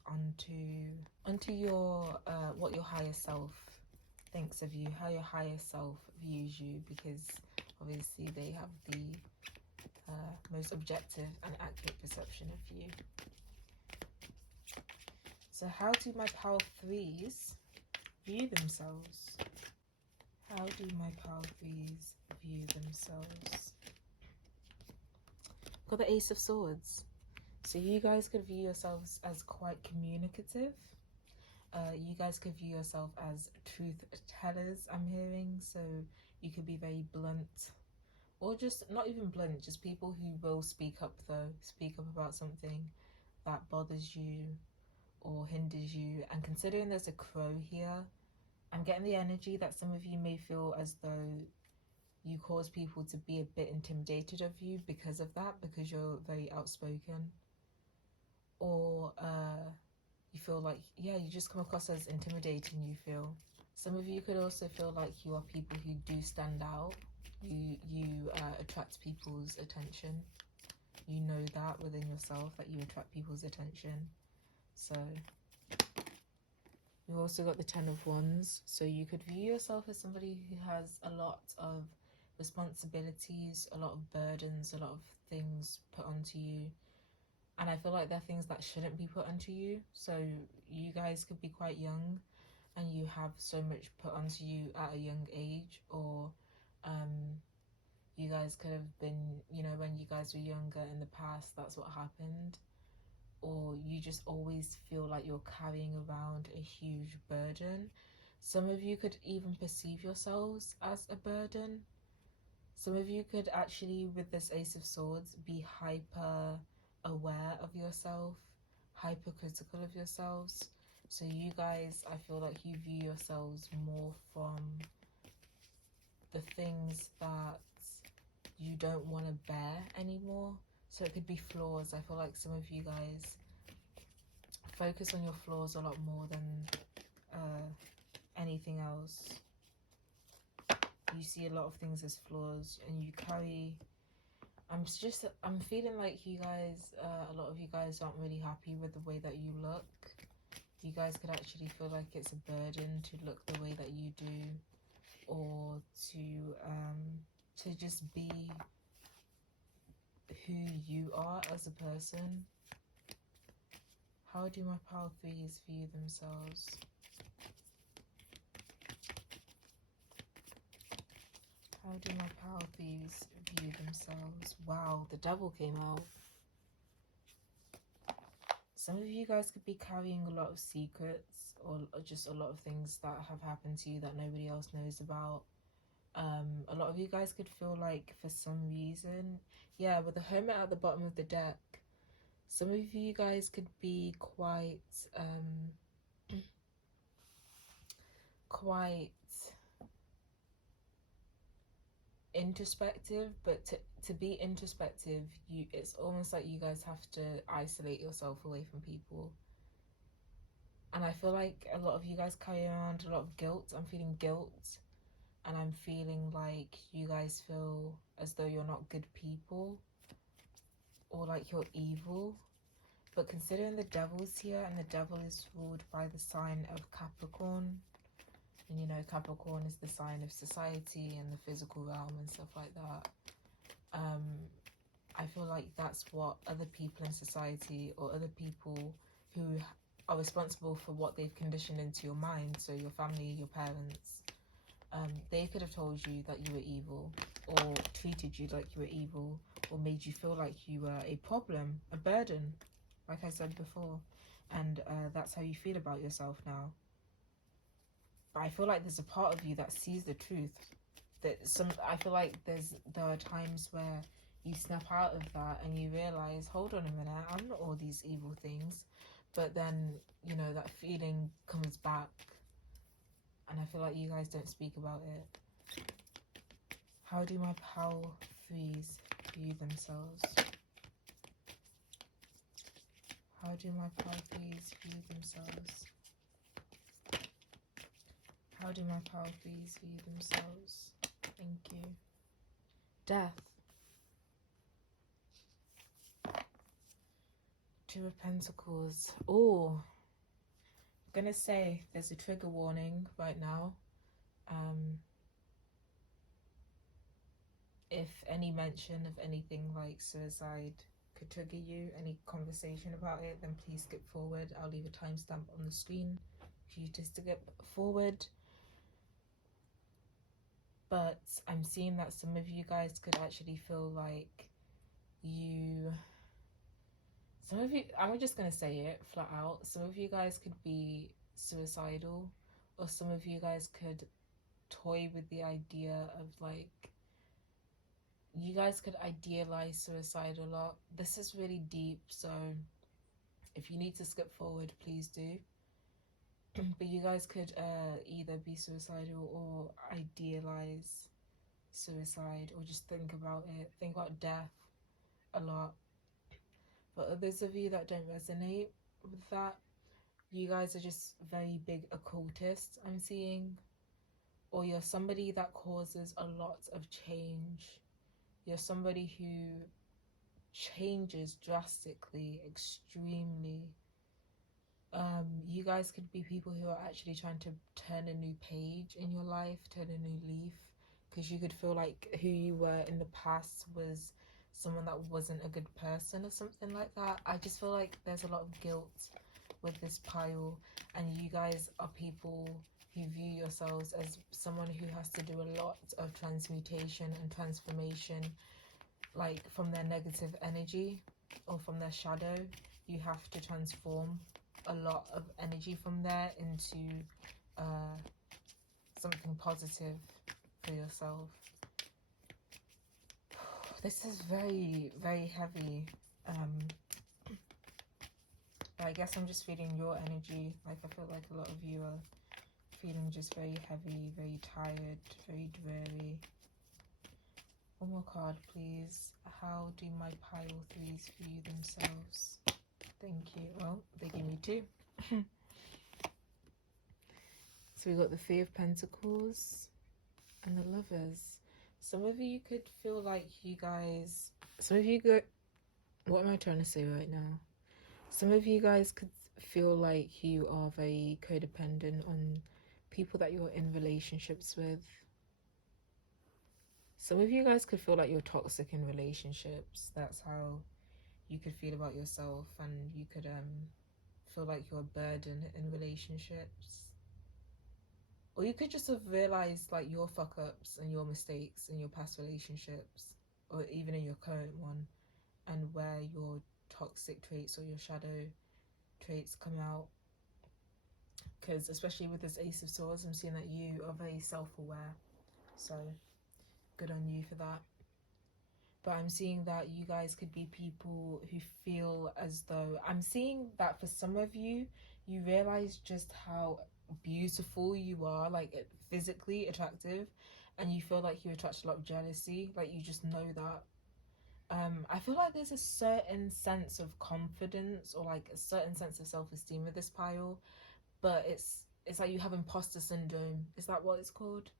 onto your what your higher self thinks of you, how your higher self views you, because obviously they have the most objective and accurate perception of you. So how do my pile 3s view themselves? How do my pile 3s view themselves? Got the Ace of Swords. So you guys could view yourselves as quite communicative. You guys could view yourself as truth tellers, I'm hearing. So you could be very blunt, or just not even blunt, just people who will speak up though. Speak up about something that bothers you or hinders you. And considering there's a crow here, I'm getting the energy that some of you may feel as though you cause people to be a bit intimidated of you because of that, because you're very outspoken. Or you feel like, yeah, you just come across as intimidating, you feel. Some of you could also feel like you are people who do stand out. You attract people's attention. You know that within yourself, that you attract people's attention. So we've also got the 10 of Wands. So you could view yourself as somebody who has a lot of responsibilities, a lot of burdens, a lot of things put onto you. And I feel like they're things that shouldn't be put onto you. So you guys could be quite young and you have so much put onto you at a young age, or you guys could have been, when you guys were younger in the past, that's what happened. Or you just always feel like you're carrying around a huge burden. Some of you could even perceive yourselves as a burden. Some of you could actually, with this Ace of Swords, be hyper aware of yourself, hypercritical of yourselves. So you guys, I feel like you view yourselves more from the things that you don't want to bear anymore. So it could be flaws. I feel like some of you guys focus on your flaws a lot more than anything else. you see a lot of things as flaws, and you carry... I'm feeling like you guys, a lot of you guys aren't really happy with the way that you look. You guys could actually feel like it's a burden to look the way that you do, or to just be who you are as a person. How do my power threes view themselves? How do my power thieves view themselves? Wow, the devil came out. Some of you guys could be carrying a lot of secrets, or just a lot of things that have happened to you that nobody else knows about. A lot of you guys could feel like for some reason, yeah, with the Hermit at the bottom of the deck, some of you guys could be quite quite introspective, but to be introspective, it's almost like you guys have to isolate yourself away from people. And I feel like a lot of you guys carry around a lot of guilt. I'm feeling guilt, and I'm feeling like you guys feel as though you're not good people, or like you're evil. But considering the devil's here, and the devil is ruled by the sign of Capricorn, and you know Capricorn is the sign of society and the physical realm and stuff like that, I feel like that's what other people in society, or other people who are responsible for what they've conditioned into your mind, so your family, your parents, they could have told you that you were evil, or treated you like you were evil, or made you feel like you were a problem, a burden, like I said before, and that's how you feel about yourself now. But I feel like there's a part of you that sees the truth. I feel like there are times where you snap out of that and you realize, hold on a minute, I'm not all these evil things. But then, you know, that feeling comes back, and I feel like you guys don't speak about it. How do my power threes view themselves? How do my power threes view themselves? How do my power threes view themselves? Thank you. Death. Two of Pentacles. Oh, I'm gonna say there's a trigger warning right now. If any mention of anything like suicide could trigger you, any conversation about it, then please skip forward. I'll leave a timestamp on the screen for you to skip forward. But I'm seeing that some of you guys could actually feel like I'm just going to say it flat out, some of you guys could be suicidal, or some of you guys could toy with the idea of like, you guys could idealize suicide a lot. This is really deep, so if you need to skip forward, please do. But you guys could either be suicidal or idealize suicide, or just think about it, think about death a lot. For others of you that don't resonate with that, you guys are just very big occultists, I'm seeing, or you're somebody that causes a lot of change. You're somebody who changes drastically, extremely. You guys could be people who are actually trying to turn a new page in your life, turn a new leaf, because you could feel like who you were in the past was someone that wasn't a good person or something like that. I just feel like there's a lot of guilt with this pile, and you guys are people who view yourselves as someone who has to do a lot of transmutation and transformation, like from their negative energy or from their shadow. You have to transform a lot of energy from there into something positive for yourself. This is very, very heavy. But I guess I'm just feeling your energy. Like, I feel like a lot of you are feeling just very heavy, very tired, very dreary. One more card, please. How do my pile threes view themselves? Thank you. Well, they give me two. So we got the Three of Pentacles, And the Lovers. Some of you could feel like you guys... Some of you go... What am I trying to say right now? Some of you guys could feel like you are very codependent on people that you're in relationships with. Some of you guys could feel like you're toxic in relationships. That's how you could feel about yourself, and you could feel like you're a burden in relationships. Or you could just have realized like your fuck ups and your mistakes in your past relationships, or even in your current one, and where your toxic traits or your shadow traits come out. Because especially with this Ace of Swords, I'm seeing that you are very self-aware, so good on you for that. But I'm seeing that you guys could be people who feel as though... I'm seeing that for some of you, you realize just how beautiful you are, like physically attractive, and you feel like you attract a lot of jealousy, like you just know that. I feel like there's a certain sense of confidence or like a certain sense of self-esteem with this pile, but it's like you have imposter syndrome. Is that what it's called?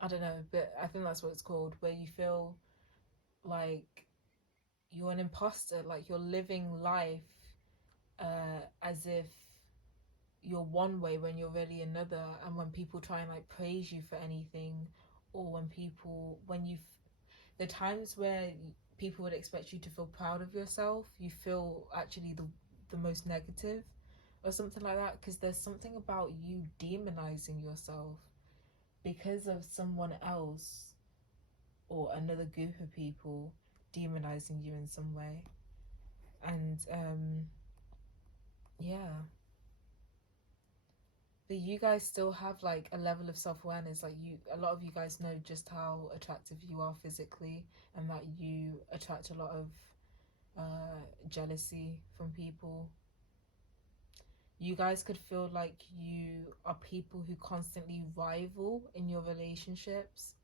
I don't know, but I think that's what it's called, where you feel like you're an imposter, like you're living life as if you're one way when you're really another. And when people try and like praise you for anything, or the times where people would expect you to feel proud of yourself, you feel actually the most negative or something like that, because there's something about you demonizing yourself because of someone else or another group of people demonizing you in some way. And yeah, but you guys still have like a level of self-awareness. Like a lot of you guys know just how attractive you are physically, and that you attract a lot of jealousy from people. You guys could feel like you are people who constantly rival in your relationships.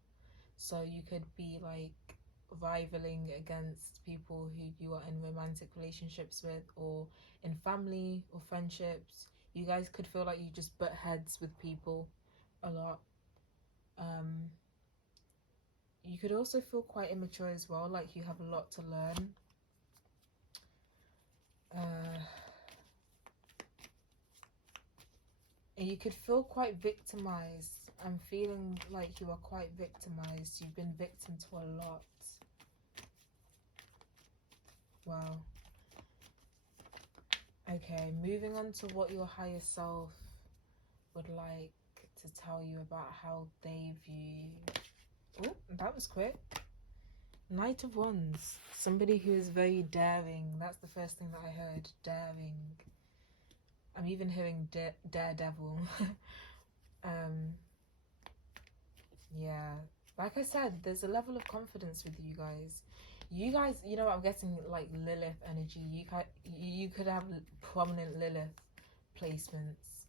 So you could be like rivaling against people who you are in romantic relationships with, or in family or friendships. You guys could feel like you just butt heads with people a lot. You could also feel quite immature as well, like you have a lot to learn. And you could feel quite victimized. I'm feeling like you are quite victimized. You've been victim to a lot. Wow. Okay, moving on to what your higher self would like to tell you about how they view you. Oh, that was quick. Knight of Wands. Somebody who is very daring. That's the first thing that I heard. Daring. I'm even hearing daredevil. Yeah. Like I said, there's a level of confidence with you guys. You guys, you know, I'm getting like Lilith energy. You could have prominent Lilith placements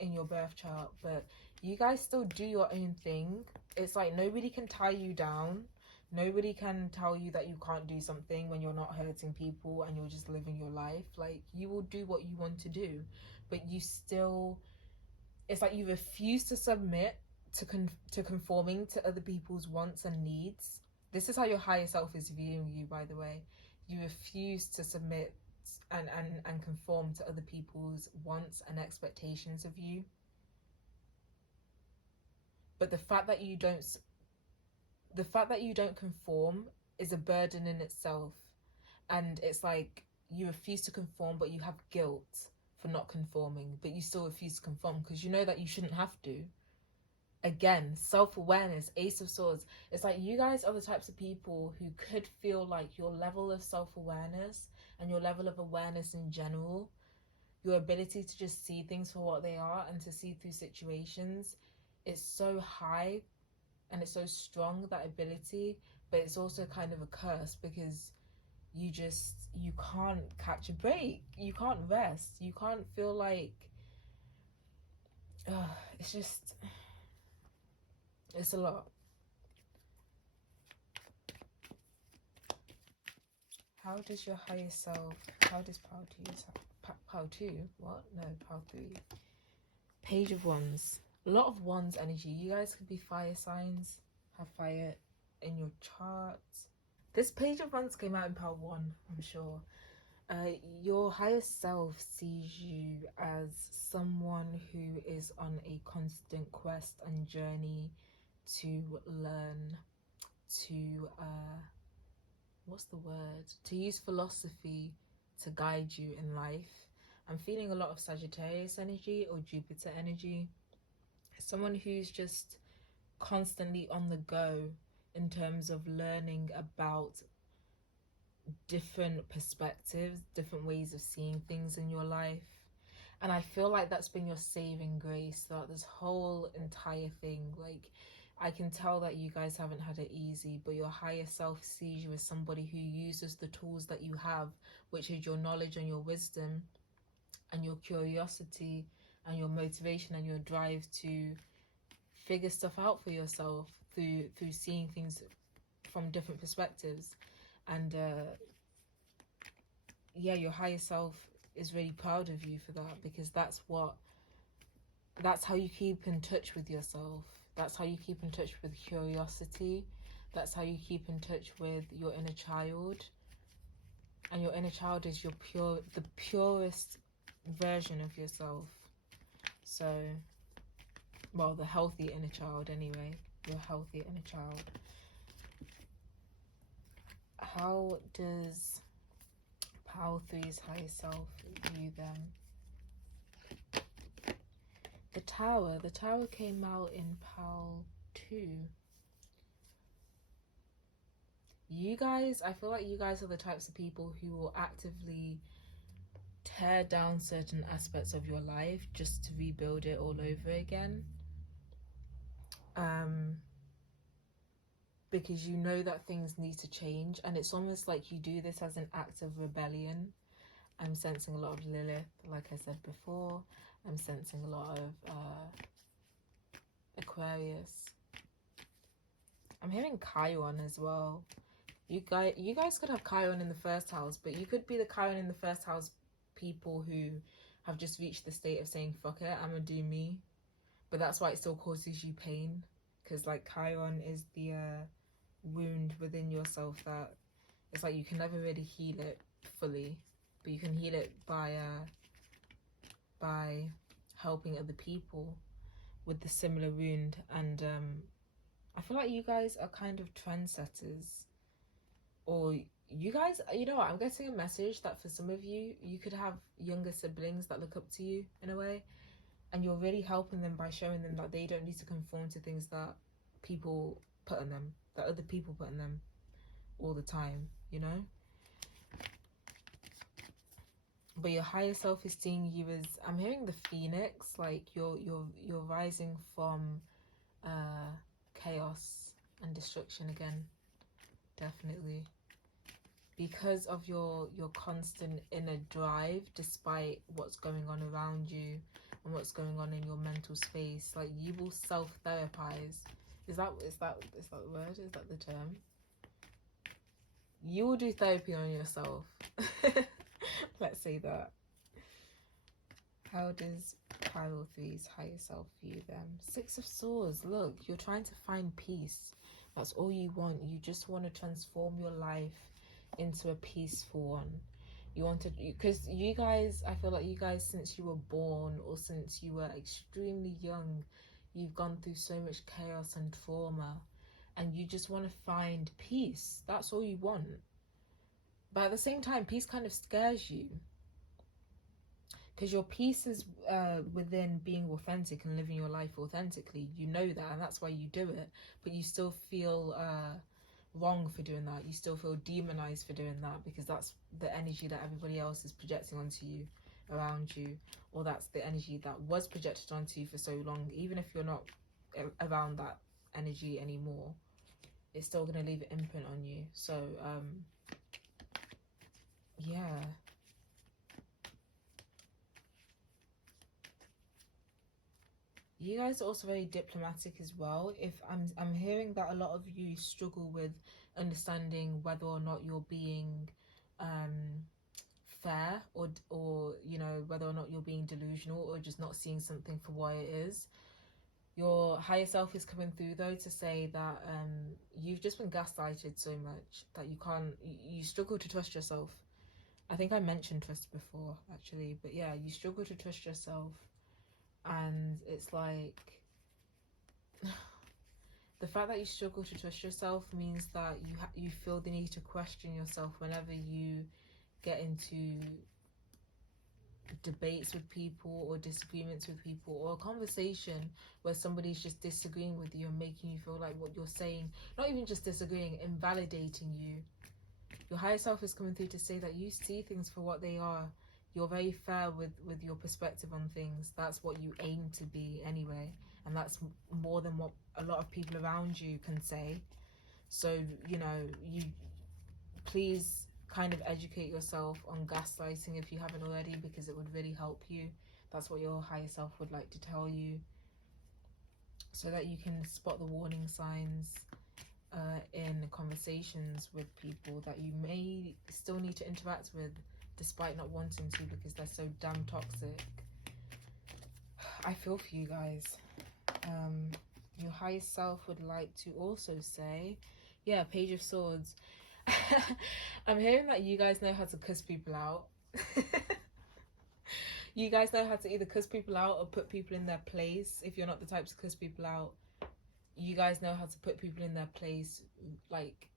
in your birth chart, but you guys still do your own thing. It's like nobody can tie you down. Nobody can tell you that you can't do something when you're not hurting people and you're just living your life. Like, you will do what you want to do, but you still... It's like you refuse to submit to conforming to other people's wants and needs. This is how your higher self is viewing you, by the way. You refuse to submit and conform to other people's wants and expectations of you. But the fact that you don't conform is a burden in itself. And it's like you refuse to conform, but you have guilt for not conforming, but you still refuse to conform because you know that you shouldn't have to. Again, self-awareness, Ace of Swords. It's like you guys are the types of people who could feel like your level of self-awareness and your level of awareness in general, your ability to just see things for what they are and to see through situations, it's so high and it's so strong, that ability, but it's also kind of a curse because you can't catch a break, you can't rest, you can't feel like it's just... It's a lot. How does your higher self... How does Pile 2... What? No, Pile 3. Page of Wands. A lot of Wands energy. You guys could be fire signs, have fire in your charts. This Page of Wands came out in pile 1, I'm sure. Your higher self sees you as someone who is on a constant quest and journey to learn, to what's the word? To use philosophy to guide you in life. I'm feeling a lot of Sagittarius energy or Jupiter energy. Someone who's just constantly on the go in terms of learning about different perspectives, different ways of seeing things in your life. And I feel like that's been your saving grace throughout this whole entire thing. Like, I can tell that you guys haven't had it easy, but your higher self sees you as somebody who uses the tools that you have, which is your knowledge and your wisdom and your curiosity and your motivation and your drive to figure stuff out for yourself through seeing things from different perspectives. And yeah, your higher self is really proud of you for that, because that's how you keep in touch with yourself. That's how you keep in touch with curiosity. That's how you keep in touch with your inner child. And your inner child is the purest version of yourself. So, well, the healthy inner child anyway. Your healthy inner child. How does pile 3's higher self view them? The Tower came out in pile 2. You guys, I feel like you guys are the types of people who will actively tear down certain aspects of your life just to rebuild it all over again. Because you know that things need to change, and it's almost like you do this as an act of rebellion. I'm sensing a lot of Lilith, like I said before. I'm sensing a lot of Aquarius. I'm hearing Chiron as well. You guys could have Chiron in the first house, but you could be the Chiron in the first house people who have just reached the state of saying, fuck it, I'm gonna do me. But that's why it still causes you pain, because like Chiron is the wound within yourself that it's like you can never really heal it fully, but you can heal it by helping other people with the similar wound. And I feel like you guys are kind of trendsetters, or you guys, you know what, I'm getting a message that for some of you, you could have younger siblings that look up to you in a way, and you're really helping them by showing them that they don't need to conform to things that people put on them, that other people put on them all the time, you know? But your higher self is seeing you as, I'm hearing the phoenix, like you're rising from chaos and destruction again, definitely, because of your constant inner drive despite what's going on around you and what's going on in your mental space. Like, you will self-therapize. Is that the word? Is that the term? You will do therapy on yourself. Let's say that. How does pile 3's higher self view them? 6 of Swords. Look, you're trying to find peace. That's all you want. You just want to transform your life into a peaceful one. You want to, because you guys, I feel like you guys, since you were born or since you were extremely young, you've gone through so much chaos and trauma, and you just want to find peace. That's all you want. But at the same time, peace kind of scares you, because your peace is within being authentic and living your life authentically. You know that, and that's why you do it. But you still feel wrong for doing that. You still feel demonized for doing that, because that's the energy that everybody else is projecting onto you, around you, or that's the energy that was projected onto you for so long. Even if you're not around that energy anymore, it's still going to leave an imprint on you. So yeah. You guys are also very diplomatic as well. If I'm hearing that a lot of you struggle with understanding whether or not you're being fair, or you know, whether or not you're being delusional, or just not seeing something for what it is. Your higher self is coming through though to say that you've just been gaslighted so much that you struggle to trust yourself. I think I mentioned trust before actually, but yeah, you struggle to trust yourself, and it's like the fact that you struggle to trust yourself means that you feel the need to question yourself whenever you get into debates with people or disagreements with people, or a conversation where somebody's just disagreeing with you and making you feel like what you're saying, not even just disagreeing, invalidating you. Your higher self is coming through to say that you see things for what they are. You're very fair with your perspective on things. That's what you aim to be anyway, and that's more than what a lot of people around you can say. So, you know, you please kind of educate yourself on gaslighting if you haven't already, because it would really help you. That's what your higher self would like to tell you, so that you can spot the warning signs in conversations with people that you may still need to interact with despite not wanting to, because they're so damn toxic. I feel for you guys. Your higher self would like to also say, yeah, Page of Swords. I'm hearing that you guys know how to cuss people out. You guys know how to either cuss people out or put people in their place. If you're not the type to cuss people out, you guys know how to put people in their place. Like,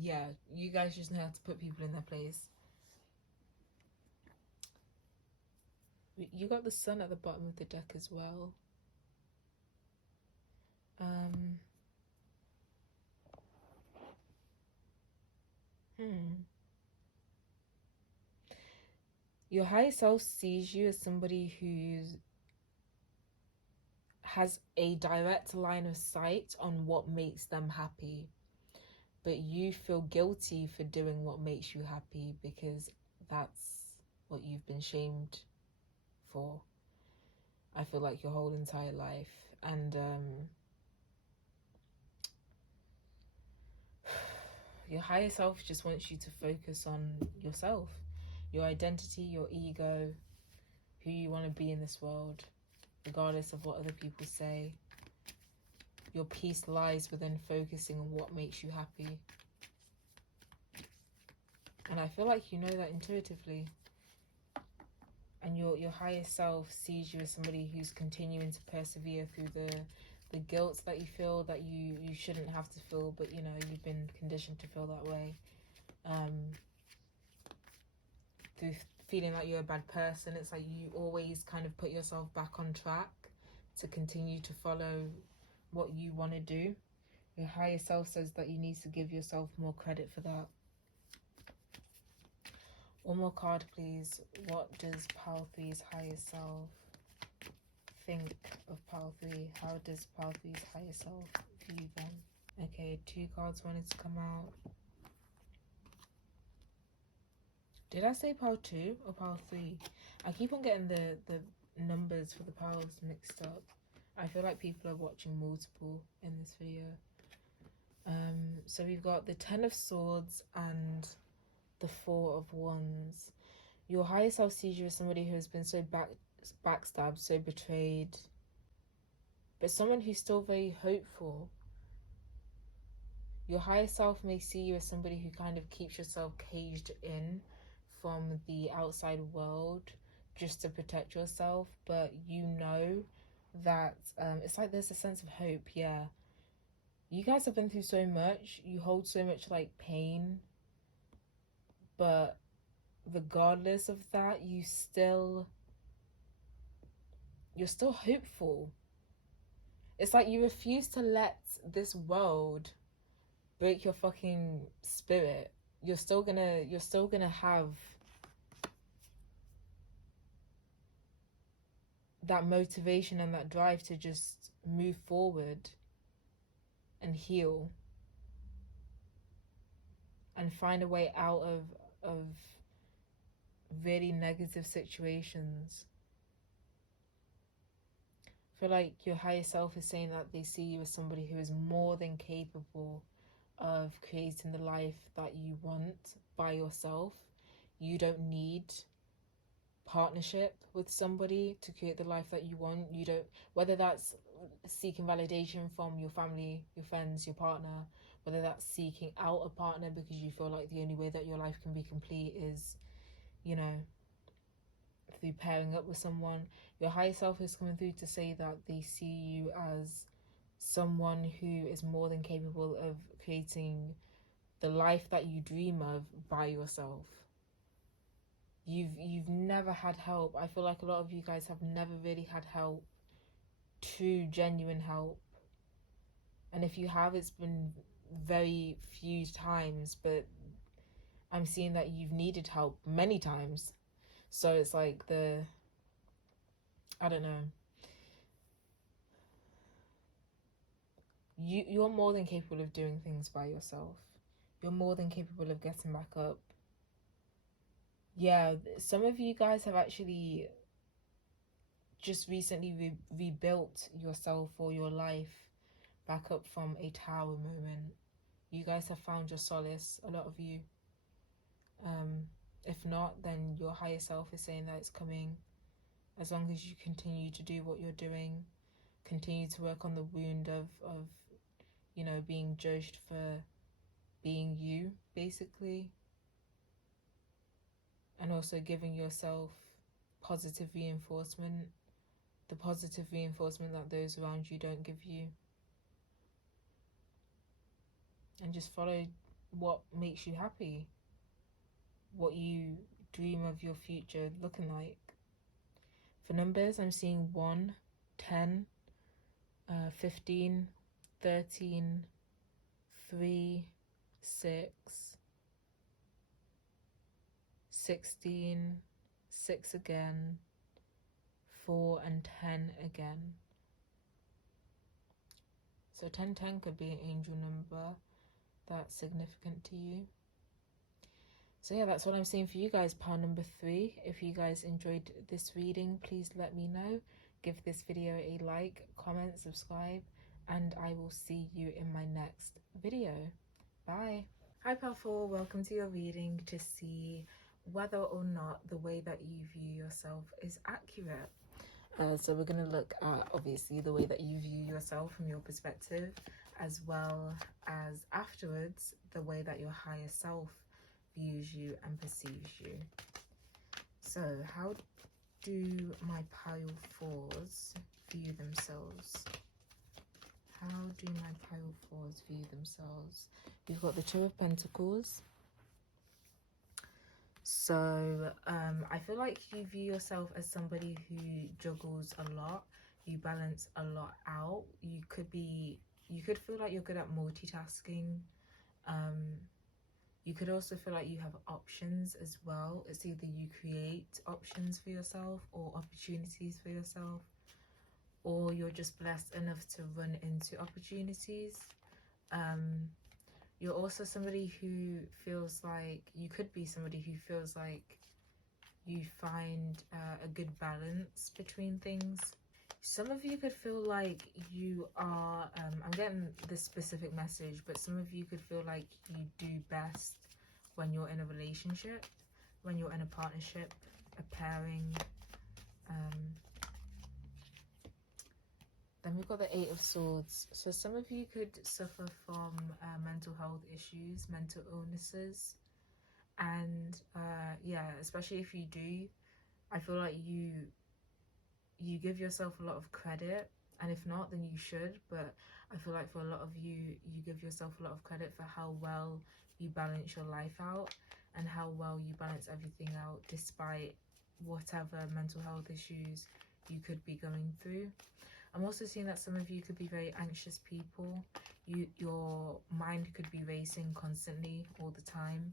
yeah, you guys just know how to put people in their place. You got the sun at the bottom of the deck as well. Your higher self sees you as somebody who has a direct line of sight on what makes them happy, but you feel guilty for doing what makes you happy because that's what you've been shamed for, I feel like, your whole entire life. And your higher self just wants you to focus on yourself, your identity, your ego, who you want to be in this world, regardless of what other people say. Your peace lies within focusing on what makes you happy. And I feel like you know that intuitively. And your higher self sees you as somebody who's continuing to persevere through the guilt that you feel that you shouldn't have to feel, but you know, you've been conditioned to feel that way. Through feeling like you're a bad person, it's like you always kind of put yourself back on track to continue to follow what you want to do. Your higher self says that you need to give yourself more credit for that. One more card, please. What does Pile 3's higher self think of Pile 3? How does Pile 3's higher self view them? Okay, 2 cards wanted to come out. Did I say Pile 2 or Pile 3? I keep on getting the numbers for the piles mixed up. I feel like people are watching multiple in this video. So we've got the 10 of Swords and the 4 of Wands. Your higher self sees you as somebody who has been so backstabbed, so betrayed, but someone who's still very hopeful. Your higher self may see you as somebody who kind of keeps yourself caged in from the outside world just to protect yourself, but you know that it's like there's a sense of hope. Yeah, you guys have been through so much, you hold so much like pain, but regardless of that, you're still hopeful. It's like you refuse to let this world break your fucking spirit. You're still gonna have that motivation and that drive to just move forward and heal and find a way out of really negative situations. I feel like your higher self is saying that they see you as somebody who is more than capable of creating the life that you want by yourself. You don't need partnership with somebody to create the life that you want. You don't, whether that's seeking validation from your family, your friends, your partner, whether that's seeking out a partner because you feel like the only way that your life can be complete is, you know, through pairing up with someone. Your higher self is coming through to say that they see you as someone who is more than capable of creating the life that you dream of by yourself. You've never had help. I feel like a lot of you guys have never really had help, true genuine help. And if you have, it's been very few times, but I'm seeing that you've needed help many times. So it's like I don't know. You're more than capable of doing things by yourself. You're more than capable of getting back up. Yeah, some of you guys have actually just recently rebuilt yourself or your life back up from a tower moment. You guys have found your solace, a lot of you. If not, then your higher self is saying that it's coming. As long as you continue to do what you're doing, continue to work on the wound of you know, being judged for being you, basically. And also giving yourself positive reinforcement, the positive reinforcement that those around you don't give you. And just follow what makes you happy, what you dream of your future looking like. For numbers, I'm seeing 1, 10, 15, 13, 3, 6, 16, 6 again, 4 and 10 again. So 1010 could be an angel number that's significant to you. So yeah, that's what I'm saying for you guys, pile number 3. If you guys enjoyed this reading, please let me know. Give this video a like, comment, subscribe, and I will see you in my next video. Bye. Hi Powerful, welcome to your reading to see whether or not the way that you view yourself is accurate. So we're going to look at, obviously, the way that you view yourself from your perspective, as well as afterwards, the way that your higher self views you and perceives you. So how do my pile 4s view themselves? How do my pile 4s view themselves? We've got the Two of Pentacles. So I feel like you view yourself as somebody who juggles a lot. You balance a lot out. You could feel like you're good at multitasking. You could also feel like you have options as well. It's either you create options for yourself or opportunities for yourself, or you're just blessed enough to run into opportunities. You're also somebody who feels like, you could be somebody who feels like you find a good balance between things. Some of you could feel like you are, I'm getting this specific message, but some of you could feel like you do best when you're in a relationship, when you're in a partnership, a pairing. Then we've got the Eight of Swords. So some of you could suffer from mental health issues, mental illnesses. And yeah, especially if you do, I feel like you give yourself a lot of credit. And if not, then you should. But I feel like for a lot of you, you give yourself a lot of credit for how well you balance your life out and how well you balance everything out despite whatever mental health issues you could be going through. I'm also seeing that some of you could be very anxious people. Your mind could be racing constantly all the time.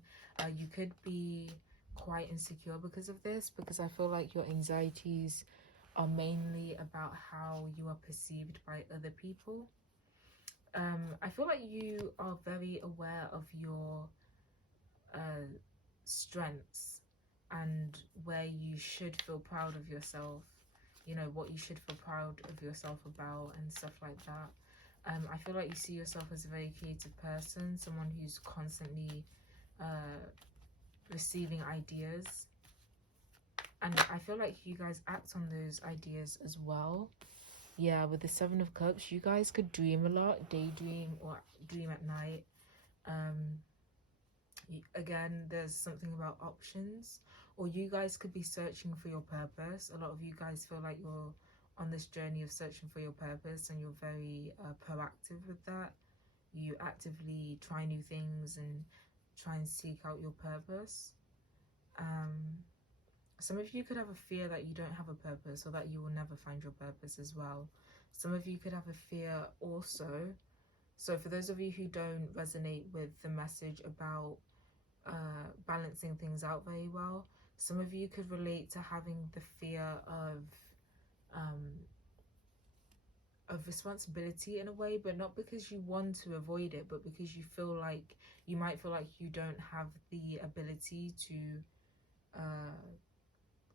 You could be quite insecure because of this, because I feel like your anxieties are mainly about how you are perceived by other people. I feel like you are very aware of your strengths and where you should feel proud of yourself, you know, what you should feel proud of yourself about and stuff like that. I feel like you see yourself as a very creative person, someone who's constantly receiving ideas. And I feel like you guys act on those ideas as well. Yeah, with the Seven of Cups, you guys could dream a lot, daydream or dream at night. Again, there's something about options, or you guys could be searching for your purpose. A lot of you guys feel like you're on this journey of searching for your purpose, and you're very proactive with that. You actively try new things and try and seek out your purpose. Some of you could have a fear that you don't have a purpose, or that you will never find your purpose as well. Some of you could have a fear also. So for those of you who don't resonate with the message about balancing things out very well, some of you could relate to having the fear of responsibility in a way, but not because you want to avoid it, but because you might feel like you don't have the ability to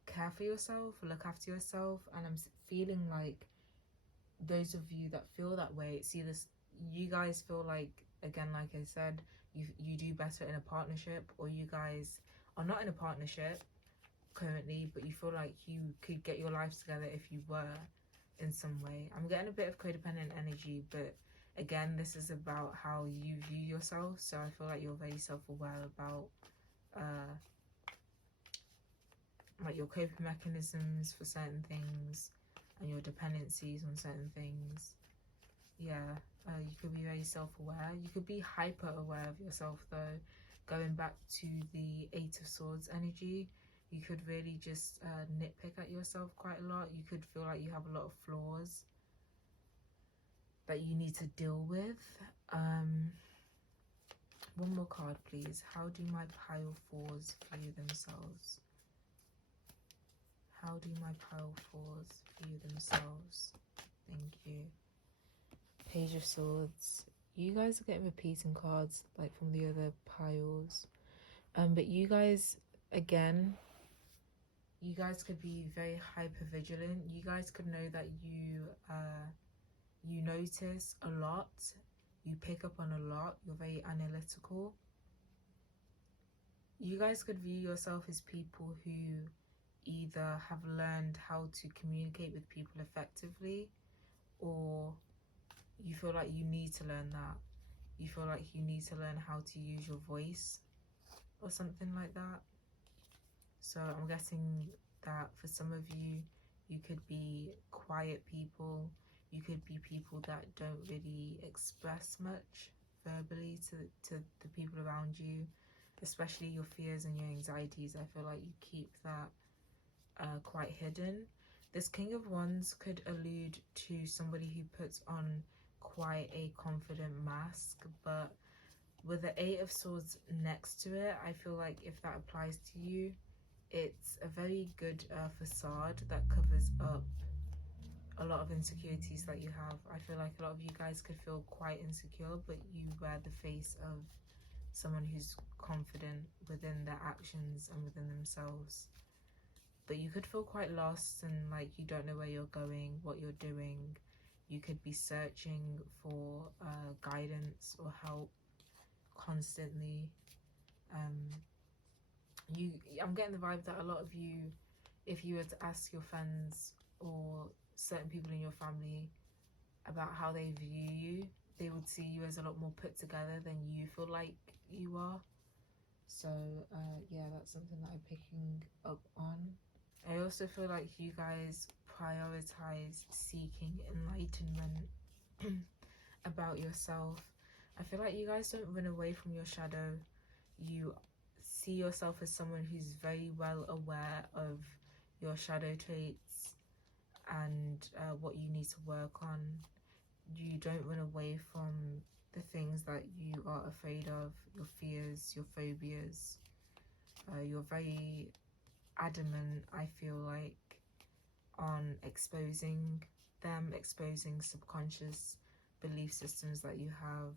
care for yourself, look after yourself. And I'm feeling like those of you that feel that way, see this, you guys feel like, again, like I said, you do better in a partnership, or you guys are not in a partnership currently, but you feel like you could get your lives together if you were in some way. I'm getting a bit of codependent energy, but again, this is about how you view yourself. So I feel like you're very self-aware about like your coping mechanisms for certain things and your dependencies on certain things. Yeah, you could be very self-aware. You could be hyper-aware of yourself though. Going back to the Eight of Swords energy, you could really just nitpick at yourself quite a lot. You could feel like you have a lot of flaws that you need to deal with. One more card, please. How do my pile fours view themselves? How do my pile fours view themselves? Thank you. Page of Swords. You guys are getting repeating cards like from the other piles. But you guys, again, you guys could be very hyper vigilant. You guys could know that you notice a lot. You pick up on a lot. You're very analytical. You guys could view yourself as people who either have learned how to communicate with people effectively, or you feel like you need to learn that. You feel like you need to learn how to use your voice or something like that. So I'm guessing that for some of you, you could be quiet people. You could be people that don't really express much verbally to the people around you, especially your fears and your anxieties. I feel like you keep that quite hidden. This King of Wands could allude to somebody who puts on quite a confident mask, but with the Eight of Swords next to it, I feel like if that applies to you, it's a very good facade that covers up a lot of insecurities that you have. I feel like a lot of you guys could feel quite insecure, but you wear the face of someone who's confident within their actions and within themselves. But you could feel quite lost and like you don't know where you're going, what you're doing. You could be searching for guidance or help constantly. I'm getting the vibe that a lot of you, if you were to ask your friends or certain people in your family about how they view you, they would see you as a lot more put together than you feel like you are. So yeah, that's something that I'm picking up on. I also feel like you guys prioritize seeking enlightenment about yourself. I feel like you guys don't run away from your shadow. You see yourself as someone who's very well aware of your shadow traits and what you need to work on. You don't run away from the things that you are afraid of, your fears, your phobias. You're very adamant, I feel like, on exposing them, exposing subconscious belief systems that you have.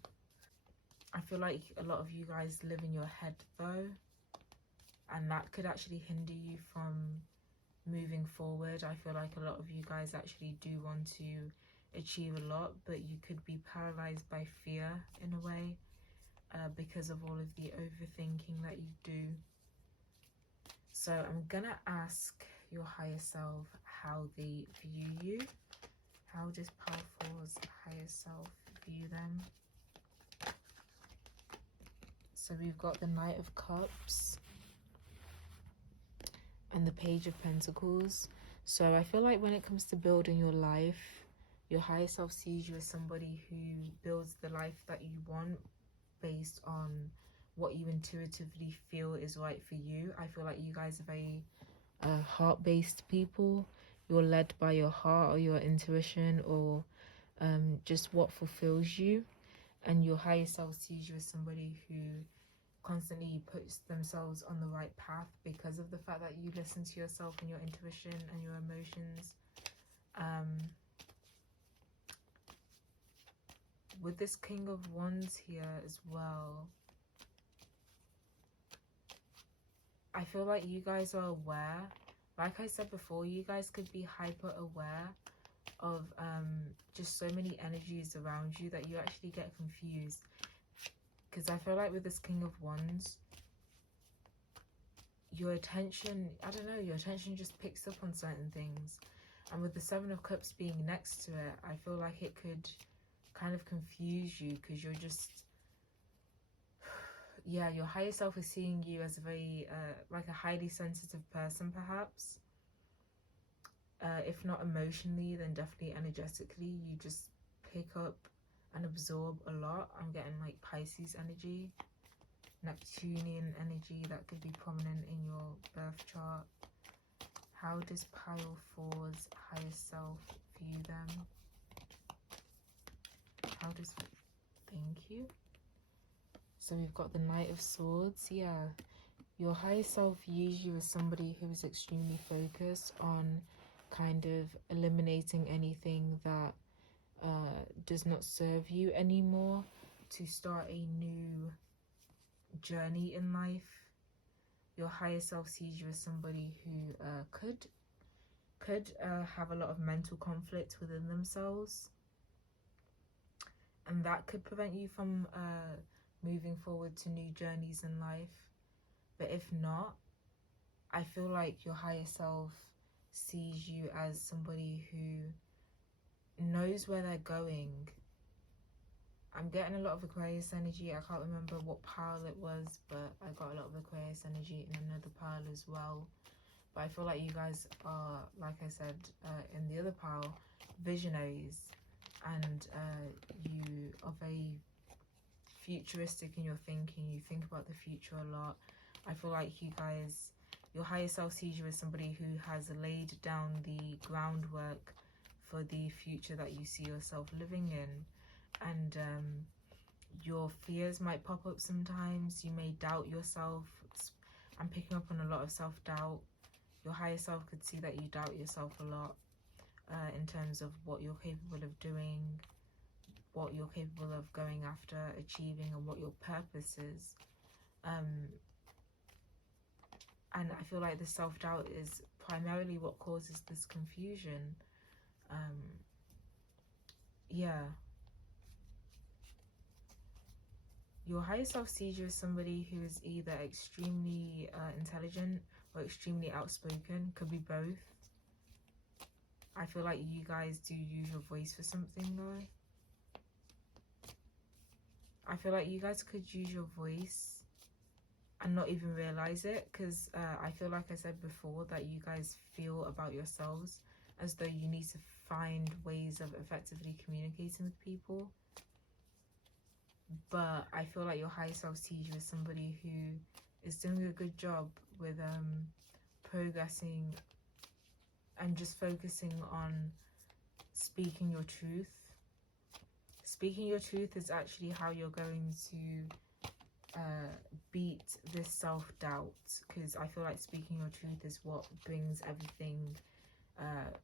I feel like a lot of you guys live in your head though, and that could actually hinder you from moving forward. I feel like a lot of you guys actually do want to achieve a lot, but you could be paralyzed by fear in a way because of all of the overthinking that you do. So I'm gonna ask your higher self, how they view you. How does Powerful's higher self view them? So we've got the Knight of Cups and the Page of Pentacles. So I feel like when it comes to building your life, your higher self sees you as somebody who builds the life that you want based on what you intuitively feel is right for you. I feel like you guys are very heart-based people. You're led by your heart or your intuition, or just what fulfills you. And your higher self sees you as somebody who constantly puts themselves on the right path because of the fact that you listen to yourself and your intuition and your emotions. With this King of Wands here as well, I feel like you guys are aware. Like I said before, you guys could be hyper aware of just so many energies around you that you actually get confused. Because I feel like with this King of Wands, your attention, I don't know, your attention just picks up on certain things. And with the Seven of Cups being next to it, I feel like it could kind of confuse you because you're just, yeah, your higher self is seeing you as a very, like a highly sensitive person perhaps. If not emotionally, then definitely energetically. You just pick up and absorb a lot. I'm getting like Pisces energy, Neptunian energy that could be prominent in your birth chart. How does Pile 4's higher self view them? How does... Thank you. So we've got the Knight of Swords. Yeah, your higher self views you as somebody who is extremely focused on kind of eliminating anything that does not serve you anymore, to start a new journey in life. Your higher self sees you as somebody who could have a lot of mental conflict within themselves, and that could prevent you from moving forward to new journeys in life. But if not, I feel like your higher self sees you as somebody who knows where they're going. I'm getting a lot of Aquarius energy. I can't remember what pile it was, but I got a lot of Aquarius energy in another pile as well. But I feel like you guys are, like I said in the other pile, visionaries, and you are very futuristic in your thinking. You think about the future a lot. I feel like you guys, your higher self sees you as somebody who has laid down the groundwork for the future that you see yourself living in. And your fears might pop up sometimes. You may doubt yourself. I'm picking up on a lot of self-doubt. Your higher self could see that you doubt yourself a lot in terms of what you're capable of doing, what you're capable of going after, achieving, and what your purpose is. And I feel like the self-doubt is primarily what causes this confusion. Yeah. Your higher self sees you as somebody who is either extremely intelligent or extremely outspoken. Could be both. I feel like you guys do use your voice for something though. I feel like you guys could use your voice and not even realize it, because I feel like I said before that you guys feel about yourselves as though you need to find ways of effectively communicating with people. But I feel like your higher self sees you as somebody who is doing a good job with progressing and just focusing on speaking your truth. Speaking your truth is actually how you're going to beat this self-doubt, because I feel like speaking your truth is what brings everything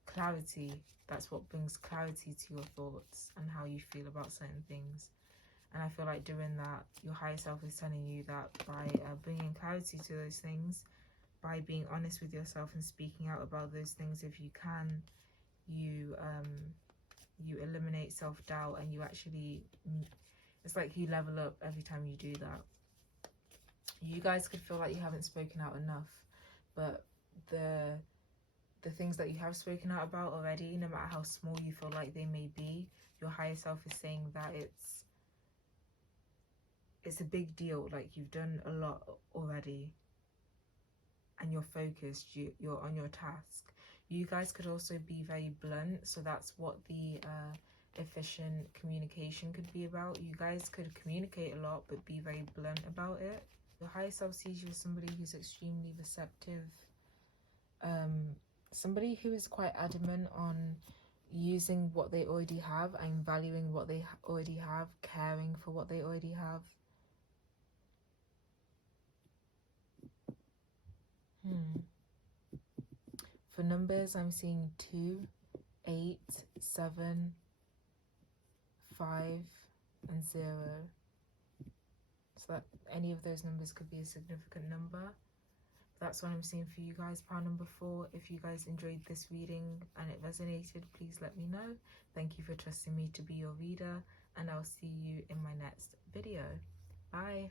clarity. That's what brings clarity to your thoughts and how you feel about certain things. And I feel like doing that, your higher self is telling you that by bringing clarity to those things, by being honest with yourself and speaking out about those things if you can, you eliminate self-doubt, and you actually, it's like you level up every time you do that. You guys could feel like you haven't spoken out enough, but the the things that you have spoken out about already, no matter how small you feel like they may be, your higher self is saying that it's a big deal. Like, you've done a lot already and you're focused, you're on your task. You guys could also be very blunt, so that's what the efficient communication could be about. You guys could communicate a lot but be very blunt about it. Your higher self sees you as somebody who's extremely receptive, somebody who is quite adamant on using what they already have and valuing what they already have, caring for what they already have. For numbers, I'm seeing 2, 8, 7, 5, and 0. So that any of those numbers could be a significant number. That's what I'm seeing for you guys. Pile number 4. If you guys enjoyed this reading and it resonated, please let me know. Thank you for trusting me to be your reader, and I'll see you in my next video. Bye.